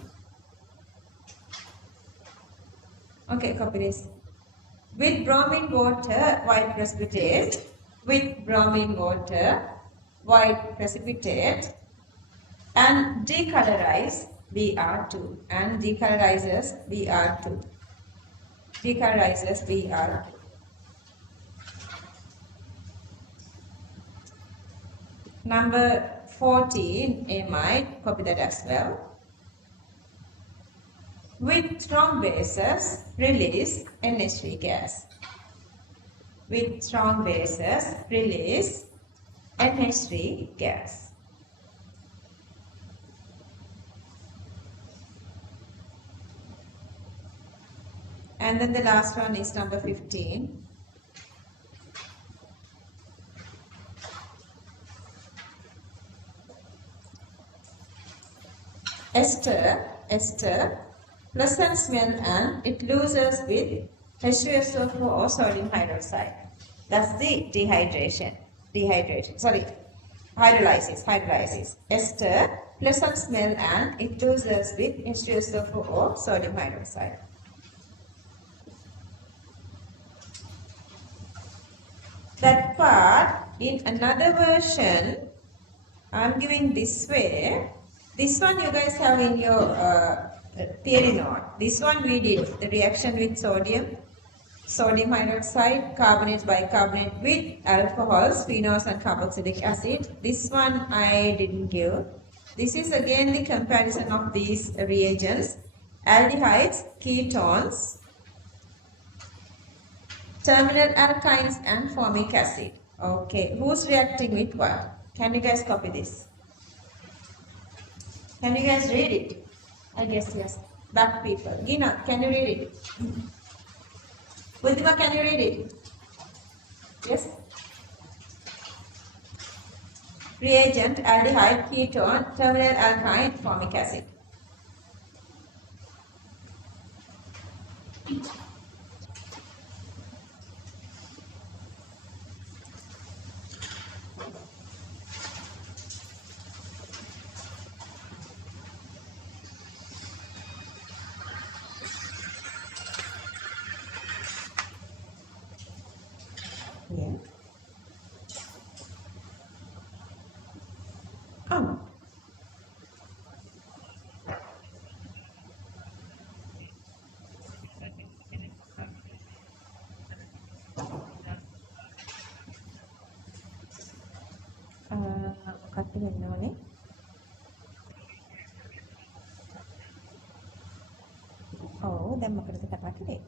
Okay, copy this. With bromine water, white precipitate. With bromine water, white precipitate. And decolorize Br2. And decolorizes Br2. Decolorizes Br2. Number 14, amide, copy that as well. With strong bases, release NH3 gas. With strong bases, release NH3 gas. And then the last one is number 15. Ester, pleasant smell and it loses with H2SO4 or sodium hydroxide. That's the hydrolysis. Ester, pleasant smell and it loses with H2SO4 or sodium hydroxide. That part in another version I'm giving this way. This one you guys have in your theory note. This one we did the reaction with sodium hydroxide, carbonate, bicarbonate with alcohols, phenols and carboxylic acid. This one I didn't give. This is again the comparison of these reagents. Aldehydes, ketones, terminal alkynes and formic acid. Okay, who's reacting with what? Can you guys copy this? Can you guys read it? I guess yes. Back people. Gina, can you read it? Buddhima, can you read it? Yes? Reagent, aldehyde, ketone, terminal alkyne, formic acid. Yeah. මොකක්ද වෙන්න ඕනේ? ඔව් දැන් මොකටද කතා කරේ?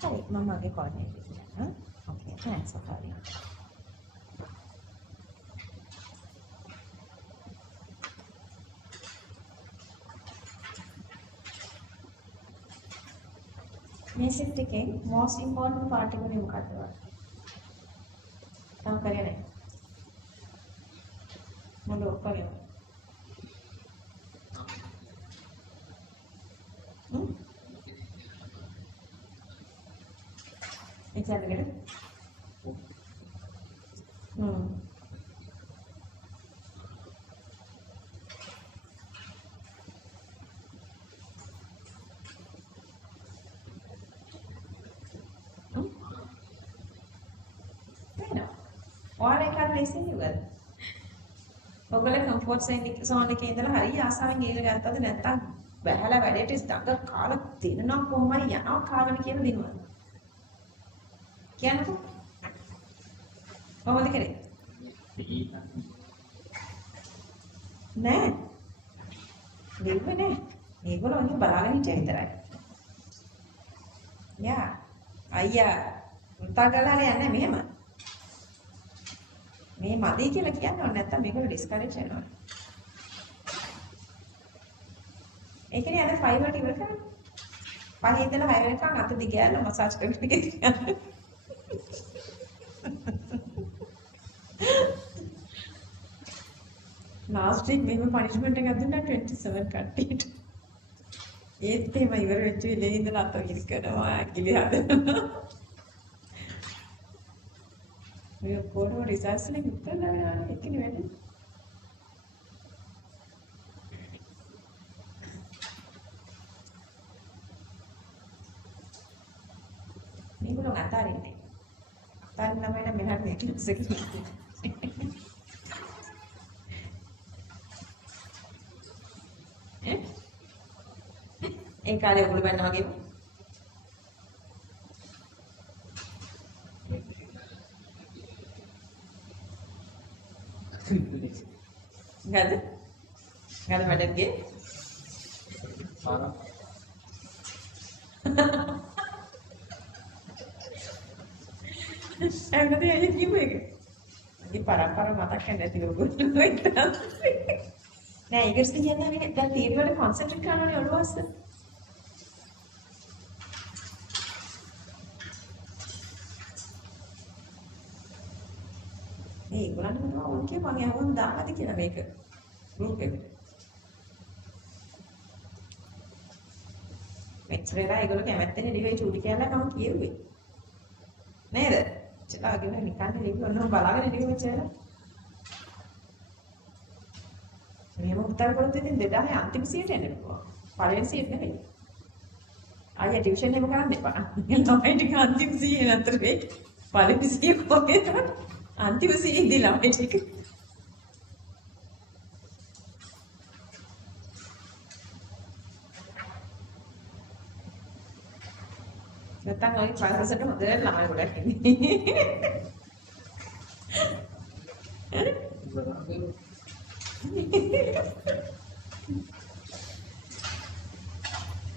හරි මම මගේ කෝඩිනේට් එක කියන්නම්. ඕකේ thanks for calling. මේ සෙට් එකේ most important part එක මොකක්ද? තම කරේ නැහැ. මොන ඔක්කොම exam එකට ඔයාලා එකක් ලේසියෙන් ඉවරද? ඔයගොල්ලෝ කම්ෆර්ට් zone එකේ ඉඳලා හරිය ආසාවෙන් ගිහලා ගත්තද නැත්නම් බහැලා වැඩේට ස්ටක් කාලා දිනනවා කොහොම හරි යනවා කාගෙන කියලා දිනනවා. කියන්නකෝ. කොහොමද කරේ? නෑ. දෙන්නේ නෑ. මේගොල්ලෝ අනිත් බලාගෙන හිටියා විතරයි. යා. අයියා උත්සාහ කරලා යන්නේ මෙහෙම. මේ මදි කියලා කියනවා නැත්තම් මේගොල්ලෝ ඩිස්කරේජ් වෙනවා. ඒ කියන්නේ අද 5 වලට ඉවර කරන්න. 5 ඉඳලා 6 වෙනකන් අත දිගෑරලා මසාජ් කරන්න කියන්නේ. last week මෙහෙම punishment එකක් දුන්නා 27 කට්ටියට. ඒත් එහෙම ඉවර වෙච්ච විදිහේ ඉඳලා අත විර් කරනවා කිලි හදනවා. මේ පොරෝ රිසර්ච් එකේ උත්තර දානවා ඒකනේ වැඩි. මේගොල්ලෝ අතාරින්නේ. අතාරින්න ළමයි නම් මෙහාට මේ ක්ලාස් එකේ. ඒ කාලේ ඔයගොල්ලෝ බැන්නා වගේම ගද වැඩක් ගියේ එන්නද අයිය කිව්වේ ඒක මගේ පරම්පරාව මතක් කරන්නේ නැති ඔයගොල්ලෝ නෑ ඒකත් කියන්නේ මේ දැන් තීර වල කොන්සෙන්ට්‍රේට් කරනවානේ ඔළුව අස්ස මේ ඒගොල්ලන්ට මොනවා ඕන කියලා මම යවුම් දාන්නද කියලා මේක ගෲප් එකට මෙච්චරලා ඒගොල්ලෝ කැමැත්තෙන් ඩිවයි චූටි කියලා මම කියෙව්වේ නේද චලාගෙන නිකන් ලිව්ව ඔන්න බලාගෙන ලිව්ව මෙච්චරලා මේව උත්තර කරොත් ඉතින් 2000 අන්තිම සියට එන්න පුළුවන් පළවෙනි සියට නෙමෙයි ආයෙ ටියුෂන් එකම කරන්න එපා ළමයි ටික අන්තිම සියේ නතර වෙයි පළවෙනි සිය කොහෙද අන්තිම සියේ ඉඳලා ළමයි ටික නැත්තම් ඔය ක්ලාස් එකට හොඳට ළමයි ගොඩක් ඉන්නේ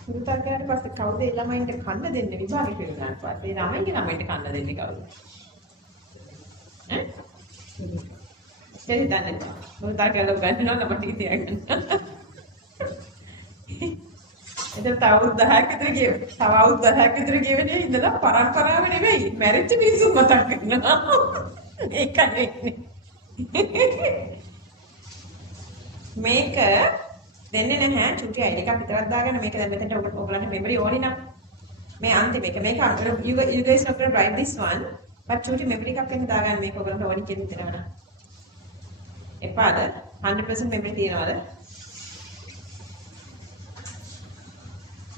පුරුතක් කරලා පස්සේ කවුද ඒ ළමයින්ට කන්න දෙන්නේ විභාගෙ පිළිගන්න පස්සේ ළමයින්ගේ ළමයින්ට කන්න දෙන්නේ කවුද ඈ ඉතින් දැන් පුරුතක් කරලා ගන්නවා නම් ටික තියාගන්න එතන තව අවුරුදු 10ක් විතර ගියේ තව අවුරුදු 10ක් විතර ගිය වෙලේ ඉඳලා පරම්පරාව නෙවෙයි මැරිච්ච මිනිස්සු මතක් කරනවා ඒකයි මේක දෙන්නේ නැහැ චුටි අයිඩි එකක් විතරක් දාගෙන මේක දැන් මෙතනට ඔයගොල්ලන්ට මෙමරි ඕනි නම් මේ අන්තිම එක මේක you guys not gonna write this one but චුටි මෙමරි එකක් වෙන දාගන්න මේක ඔයගොල්ලන්ට ඕනි කියන හිතනවනම් එපාද 100% මෙමරි තියනවද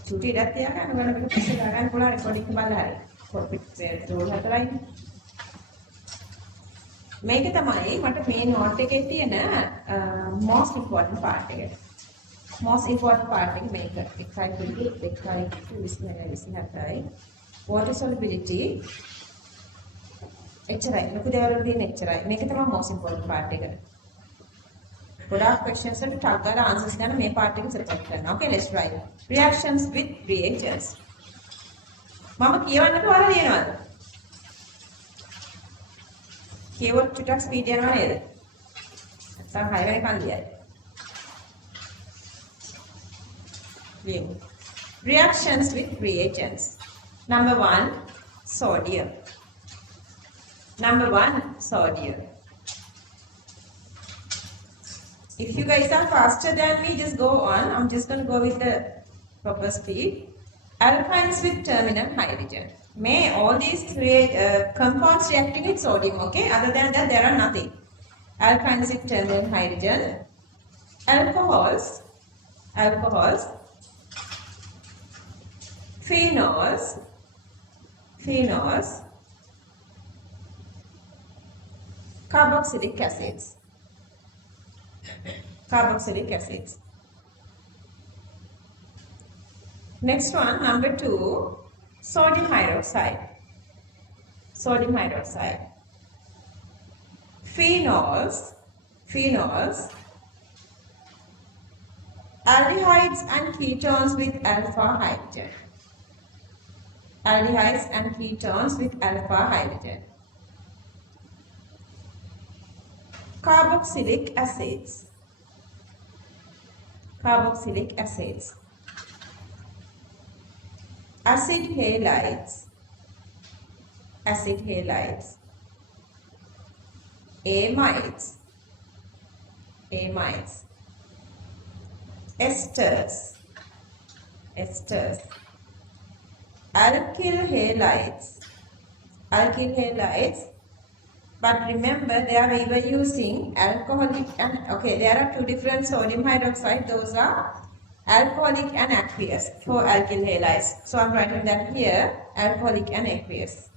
චුටි ඉඩක් තියාගන්න ඔයාලා මේක පස්සේ දාගන්න පුළුවන් රෙකෝඩින් එක බලලා හරි කොපිට් රෝල් හතරයි මේක තමයි මට මේ නෝට් එකේ තියෙන most important part එක most important part එක මේක 1.27යි water solubility එච්චරයි ලොකු දේවල් වලින් එච්චරයි මේක තමයි most important part එක ගොඩාක් questions වලට ටක් ගාලා answers ගන්න මේ part එක select කරනවා okay let's try reactions with reagents මම කියවන්නට ඔයාලා ලියනවාද කියවොත් ටිකක් ස්පීඩ් යනවා නේද නැත්නම් 6 වෙනකන් ලියයි reactions with reagents. Number 1, sodium. Number 1, sodium. If you guys are faster than me, just go on. I'm just going to go with the proper speed. Alkynes with terminal hydrogen. May all these compounds reacting with sodium, okay? Other than that, there are nothing. Alkynes with terminal hydrogen. Alcohols. Phenols, carboxylic acids. Next one, number 2, sodium hydroxide. Phenols, aldehydes and ketones with alpha hydrogen. Carboxylic acids. Acid halides. Amides. Esters. Alkyl halides, but remember there we were using alcoholic and okay there are two different sodium hydroxide, those are alcoholic and aqueous for alkyl halides, so I'm writing that here, alcoholic and aqueous.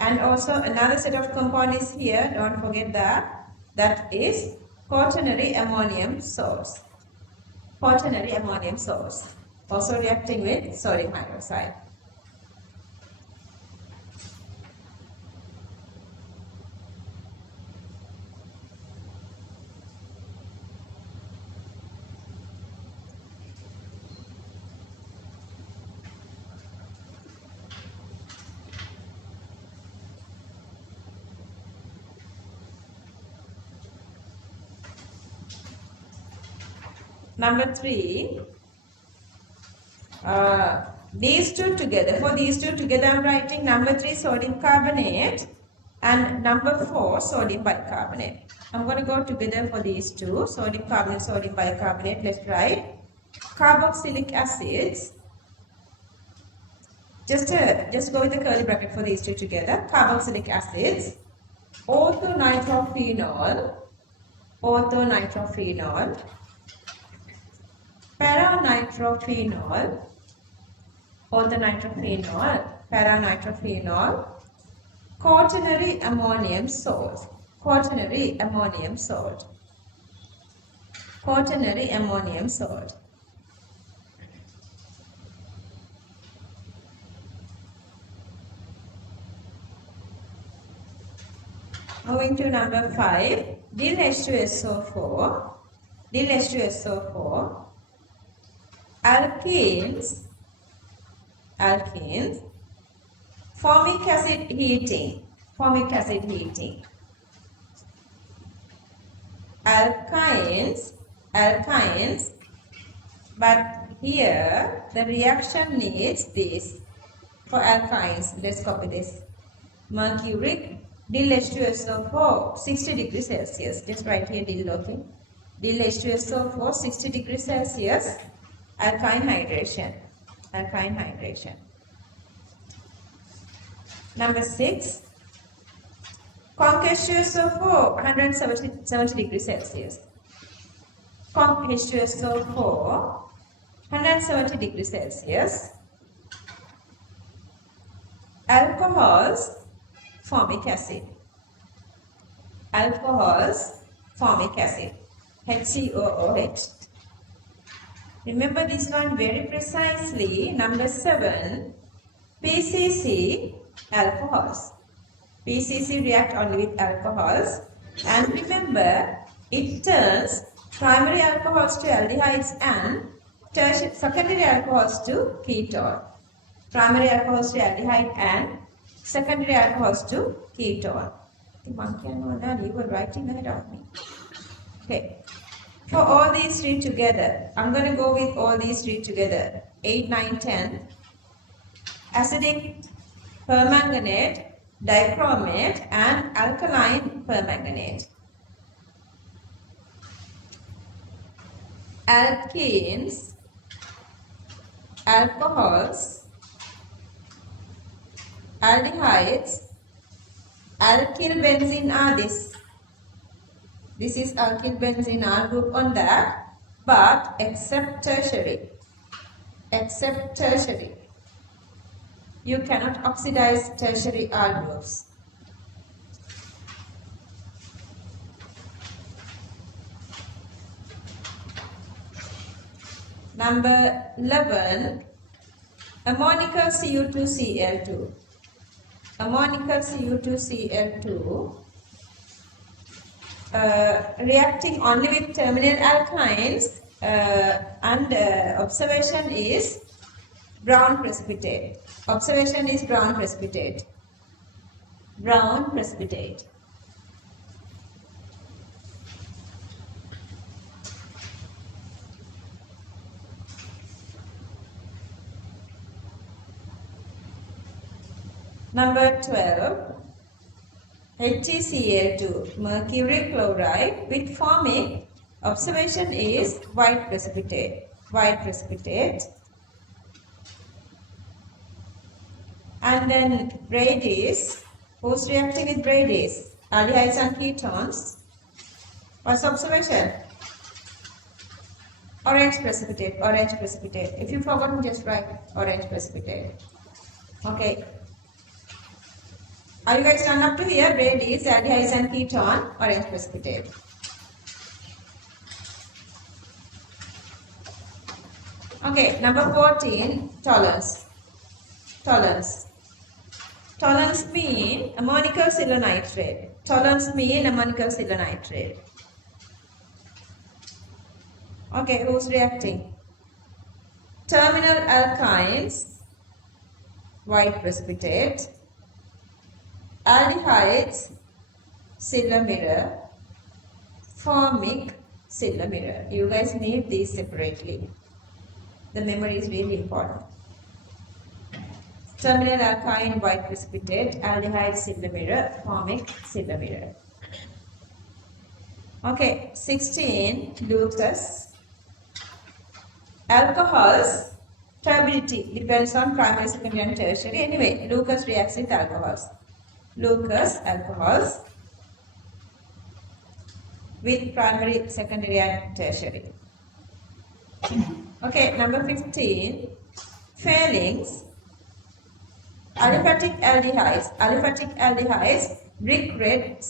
And also another set of compound is here, don't forget that is quaternary ammonium salts, also reacting with sodium hydroxide. Number 3, these two together. For these two together, I'm writing number 3 sodium carbonate and number 4 sodium bicarbonate. I'm going to go together for these two, sodium carbonate, sodium bicarbonate. Let's write carboxylic acids. Just go with the curly bracket for these two together. Carboxylic acids, orthonitrophenol, paranitrophenol, quaternary ammonium salt. Moving to number 5, dill H2SO4, alkenes, formic acid heating, alkynes, but here the reaction needs this. For alkynes, let's copy this. Mercuric, dill H2SO4, 60 degrees Celsius. Just write here dill, okay? Dill H2SO4, 60 degrees Celsius. Alkyne hydration. Number 6, conc H2SO4, 170 degrees Celsius. Conc H2SO4, 170 degrees Celsius. Alcohols, formic acid. HCOOH. Remember this one very precisely. Number 7, PCC alcohols. PCC react only with alcohols. And remember, it turns primary alcohols to aldehydes and secondary alcohols to ketone. Primary alcohols to aldehyde and secondary alcohols to ketone. You were writing ahead of me. Okay. For all these three together, I'm going to go with all these three together. 8, 9, 10. Acidic permanganate, dichromate and alkaline permanganate. Alkenes, alcohols, aldehydes, alkyl benzene are this. This is alkyl benzene R group on that, but except tertiary. Except tertiary. You cannot oxidize tertiary R groups. Number 11, ammonical Cu2Cl2. Ammonical Cu2Cl2 reacting only with terminal alkynes and observation is brown precipitate. Observation is brown precipitate. Brown precipitate. Number 12, HgCl2, mercury chloride with formic. Observation is white precipitate. White precipitate. And then Brady's, who's reacting with Brady's? Aldehydes and ketones. What's observation? Orange precipitate, orange precipitate. If you forgot, just write orange precipitate. Okay. Are you guys done up to here? Brady's, aldehydes and ketone, orange precipitate. Okay, number 14, tolerance. Tolerance. Tolerance mean ammonical silanitrate. Tolerance mean ammonical silanitrate. Okay, who's reacting? Terminal alkynes, white precipitate. Aldehydes, silver mirror. Formic, silver mirror. You guys need these separately. The memory is really important. Terminal alkyne, white precipitate. Aldehyde, silver mirror. Formic, silver mirror. Okay, 16, Lucas. Alcohols, turbidity depends on primary, secondary and tertiary. Anyway, Lucas reacts with alcohols. Lucas, alcohols with primary, secondary and tertiary. Okay, number 15, failings. Aliphatic aldehydes. Aliphatic aldehydes, brick red,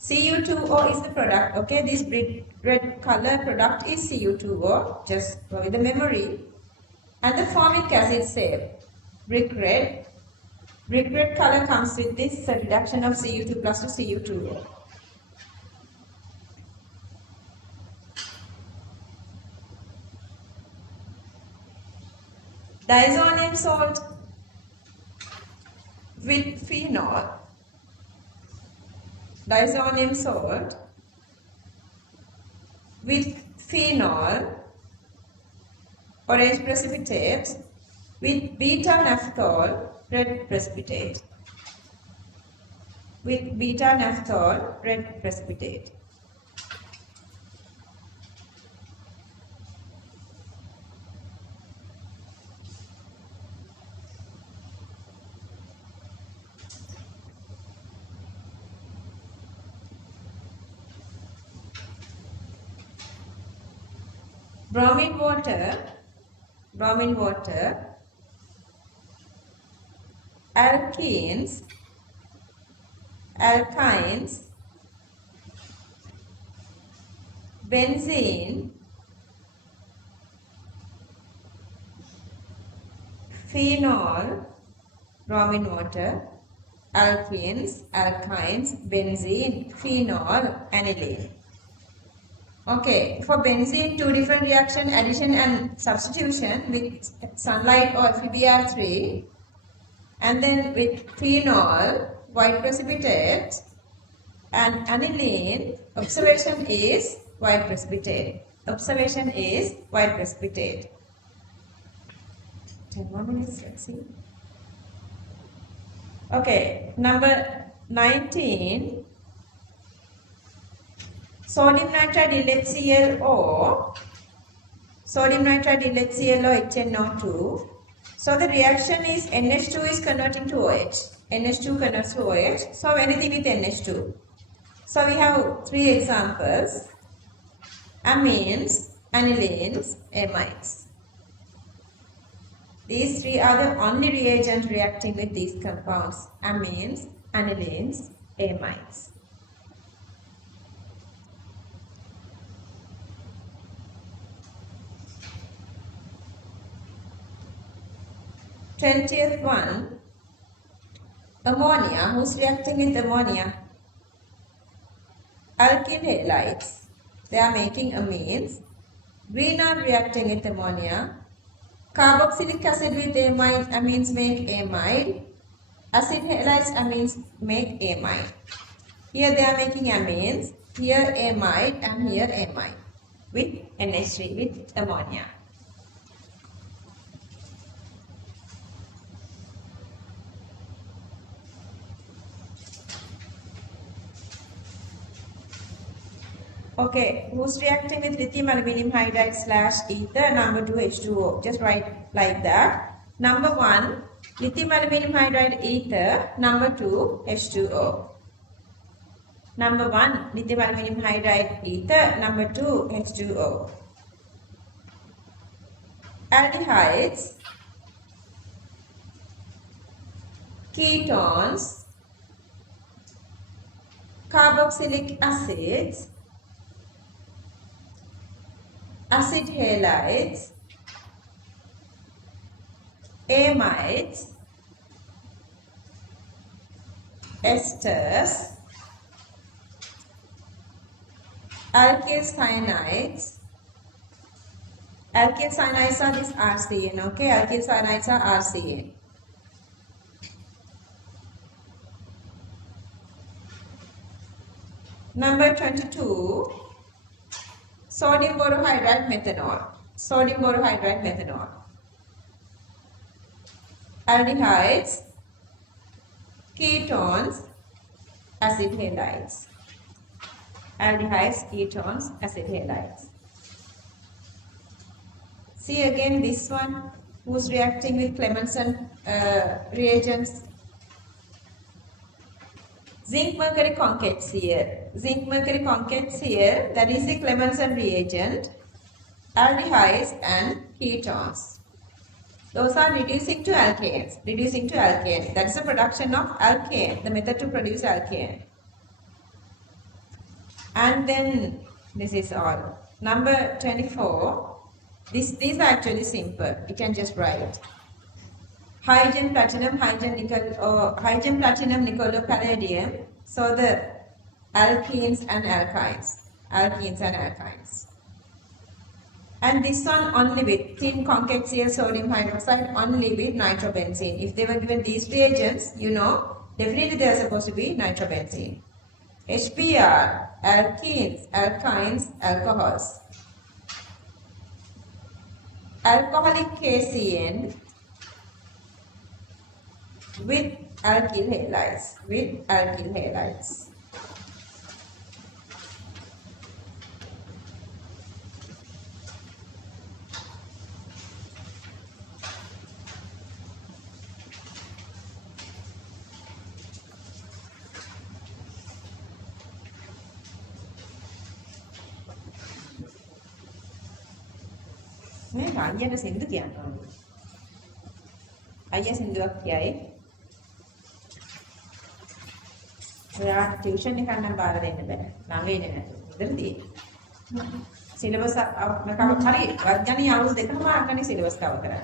Cu2O is the product. Okay, this brick red color product is Cu2O. Just go with the memory. And the formic acid same. Brick red. Brick red color comes with this reduction of Cu2 plus to Cu2O. Diazonium salt with phenol. Diazonium salt with phenol, orange precipitate, with beta naphthol, red precipitate. With beta naphthol, red precipitate. Bromine water, alkenes, alkynes, benzene, phenol, bromine water, alkenes, alkynes, benzene, phenol, aniline. Okay, for benzene, two different reaction, addition and substitution with sunlight or FeBr3, and then with phenol, white precipitate, and aniline, observation is white precipitate. Observation is white precipitate. 10 more minutes, let's see. Okay, number 19. Sodium nitride LHCl sodium nitride LHCl HNO2. So the reaction is NH2 is converting to OH. NH2 converts to OH. So anything with NH2. So we have three examples: amines, anilines, amides. These three are the only reagents reacting with these compounds: amines, anilines, amides. Twentieth one, ammonia. Who's reacting with ammonia? Alkyl halides. They are making amines. Green are reacting with ammonia. Carboxylic acid with amines make amide. Acid halides amines make amide. Here they are making amines. Here amide and here amide with NH3 with ammonia. Okay, who's reacting with lithium aluminum hydride / ether? Number 2 H2O. Just write like that. Number 1 lithium aluminum hydride ether. Number 2 H2O. Number 1 lithium aluminum hydride ether. Number 2 H2O. Aldehydes, ketones, carboxylic acids, acid halides, amides, esters, alkyl cyanides. Alkyl cyanides are this RCN, okay? Alkyl cyanides are RCN. Number 22, sodium borohydride methanol. Sodium borohydride methanol. Aldehydes, ketones, acid halides. Aldehydes, ketones, acid halides. See again this one, who's reacting with Clemmensen reagents. Zinc mercury concave Cl. Zinc mercury concave Cl, that is the Clemmensen reagent. Aldehydes and ketones. Those are reducing to alkanes. Reducing to alkane. That's the production of alkane. The method to produce alkane. And then this is all. Number 24. These are actually simple. You can just write. Hydrogen, platinum, hydrogen, nickel, or hydrogen, platinum, nickel, or palladium. So the alkenes and alkynes. Alkenes and alkynes. And this one only with thin concave Cl sodium hydroxide, only with nitrobenzene. If they were given these reagents, you know, definitely they are supposed to be nitrobenzene. HBr, alkenes, alkynes, alcohols. Alcoholic KCN with alkyl halides. With alkyl halides. මේ අයියට සින්දු කියන්න ඕනේ. අයියා සින්දුවක් කියයි. ඔයා tuition එක නම් බාර දෙන්න බෑ. ළඟ ඉන්නේ නැතු. ඉතින්දී. සිලබස් හරි වර්ගණී අවුරුදු දෙකම මාර්ගණී සිලබස් කවර් කරා.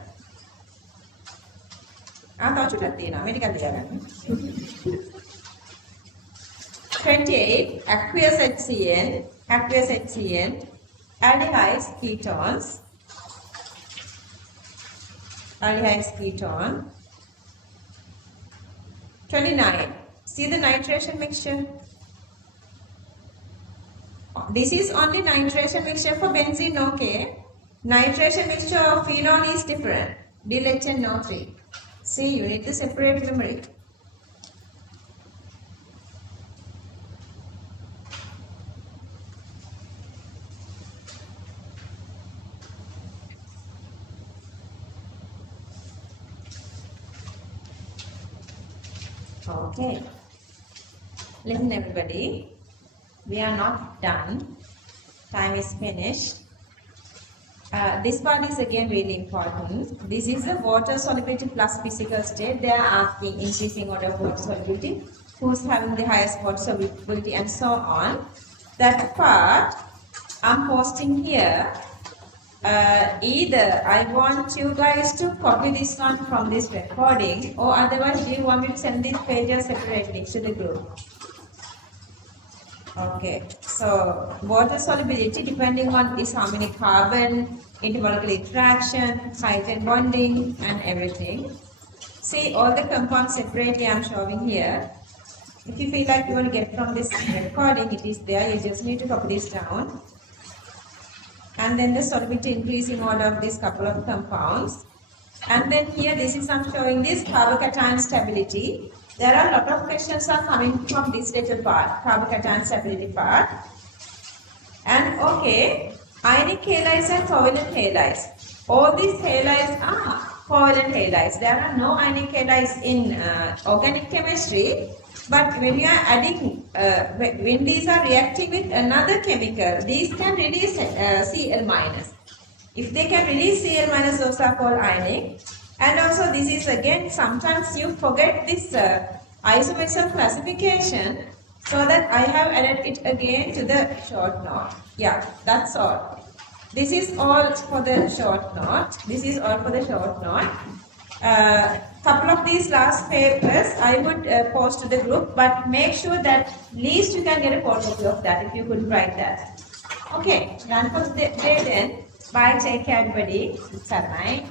තවචුටක් තියෙනවා. මේ ටිකක් ලියගන්න. 28 aqueous HCN, aldehydes, ketones, ketone. 29. See the nitration mixture. This is only nitration mixture for benzene, okay? Nitration mixture of phenol is different. DLHNO3. See, you need to separate memory. Okay. Listen everybody. We are not done. Time is finished. This part is again really important. This is the water solubility plus physical state. They are asking increasing order of water solubility, who's having the highest water solubility and so on. That part I'm posting here. Either I want you guys to copy this one from this recording, or otherwise you want me to send these pages separately to the group. Okay, so water solubility depending on is how many carbon, intermolecular interaction, hydrogen bonding and everything. See all the compounds separately I'm showing here. If you feel like you want to get from this recording, it is there. You just need to copy this down. And then the solubility increasing order of this couple of compounds. And then here this is I'm showing this carbocation stability. There are a lot of questions are coming from this little part, carbocation stability part. And okay, ionic halides and covalent halides. All these halides are covalent halides. There are no ionic halides in organic chemistry. But when you are adding, when these are reacting with another chemical, these can release Cl minus. If they can release Cl minus, those are called ionic. And also this is again, sometimes you forget this isomerism classification, so that I have added it again to the short note. Yeah, that's all. This is all for the short note. This is all for the short note. Couple of these last papers I would post to the group, but make sure that at least you can get a photocopy of that if you could write that. Okay, done for the day then. Bye, take care everybody. Bye.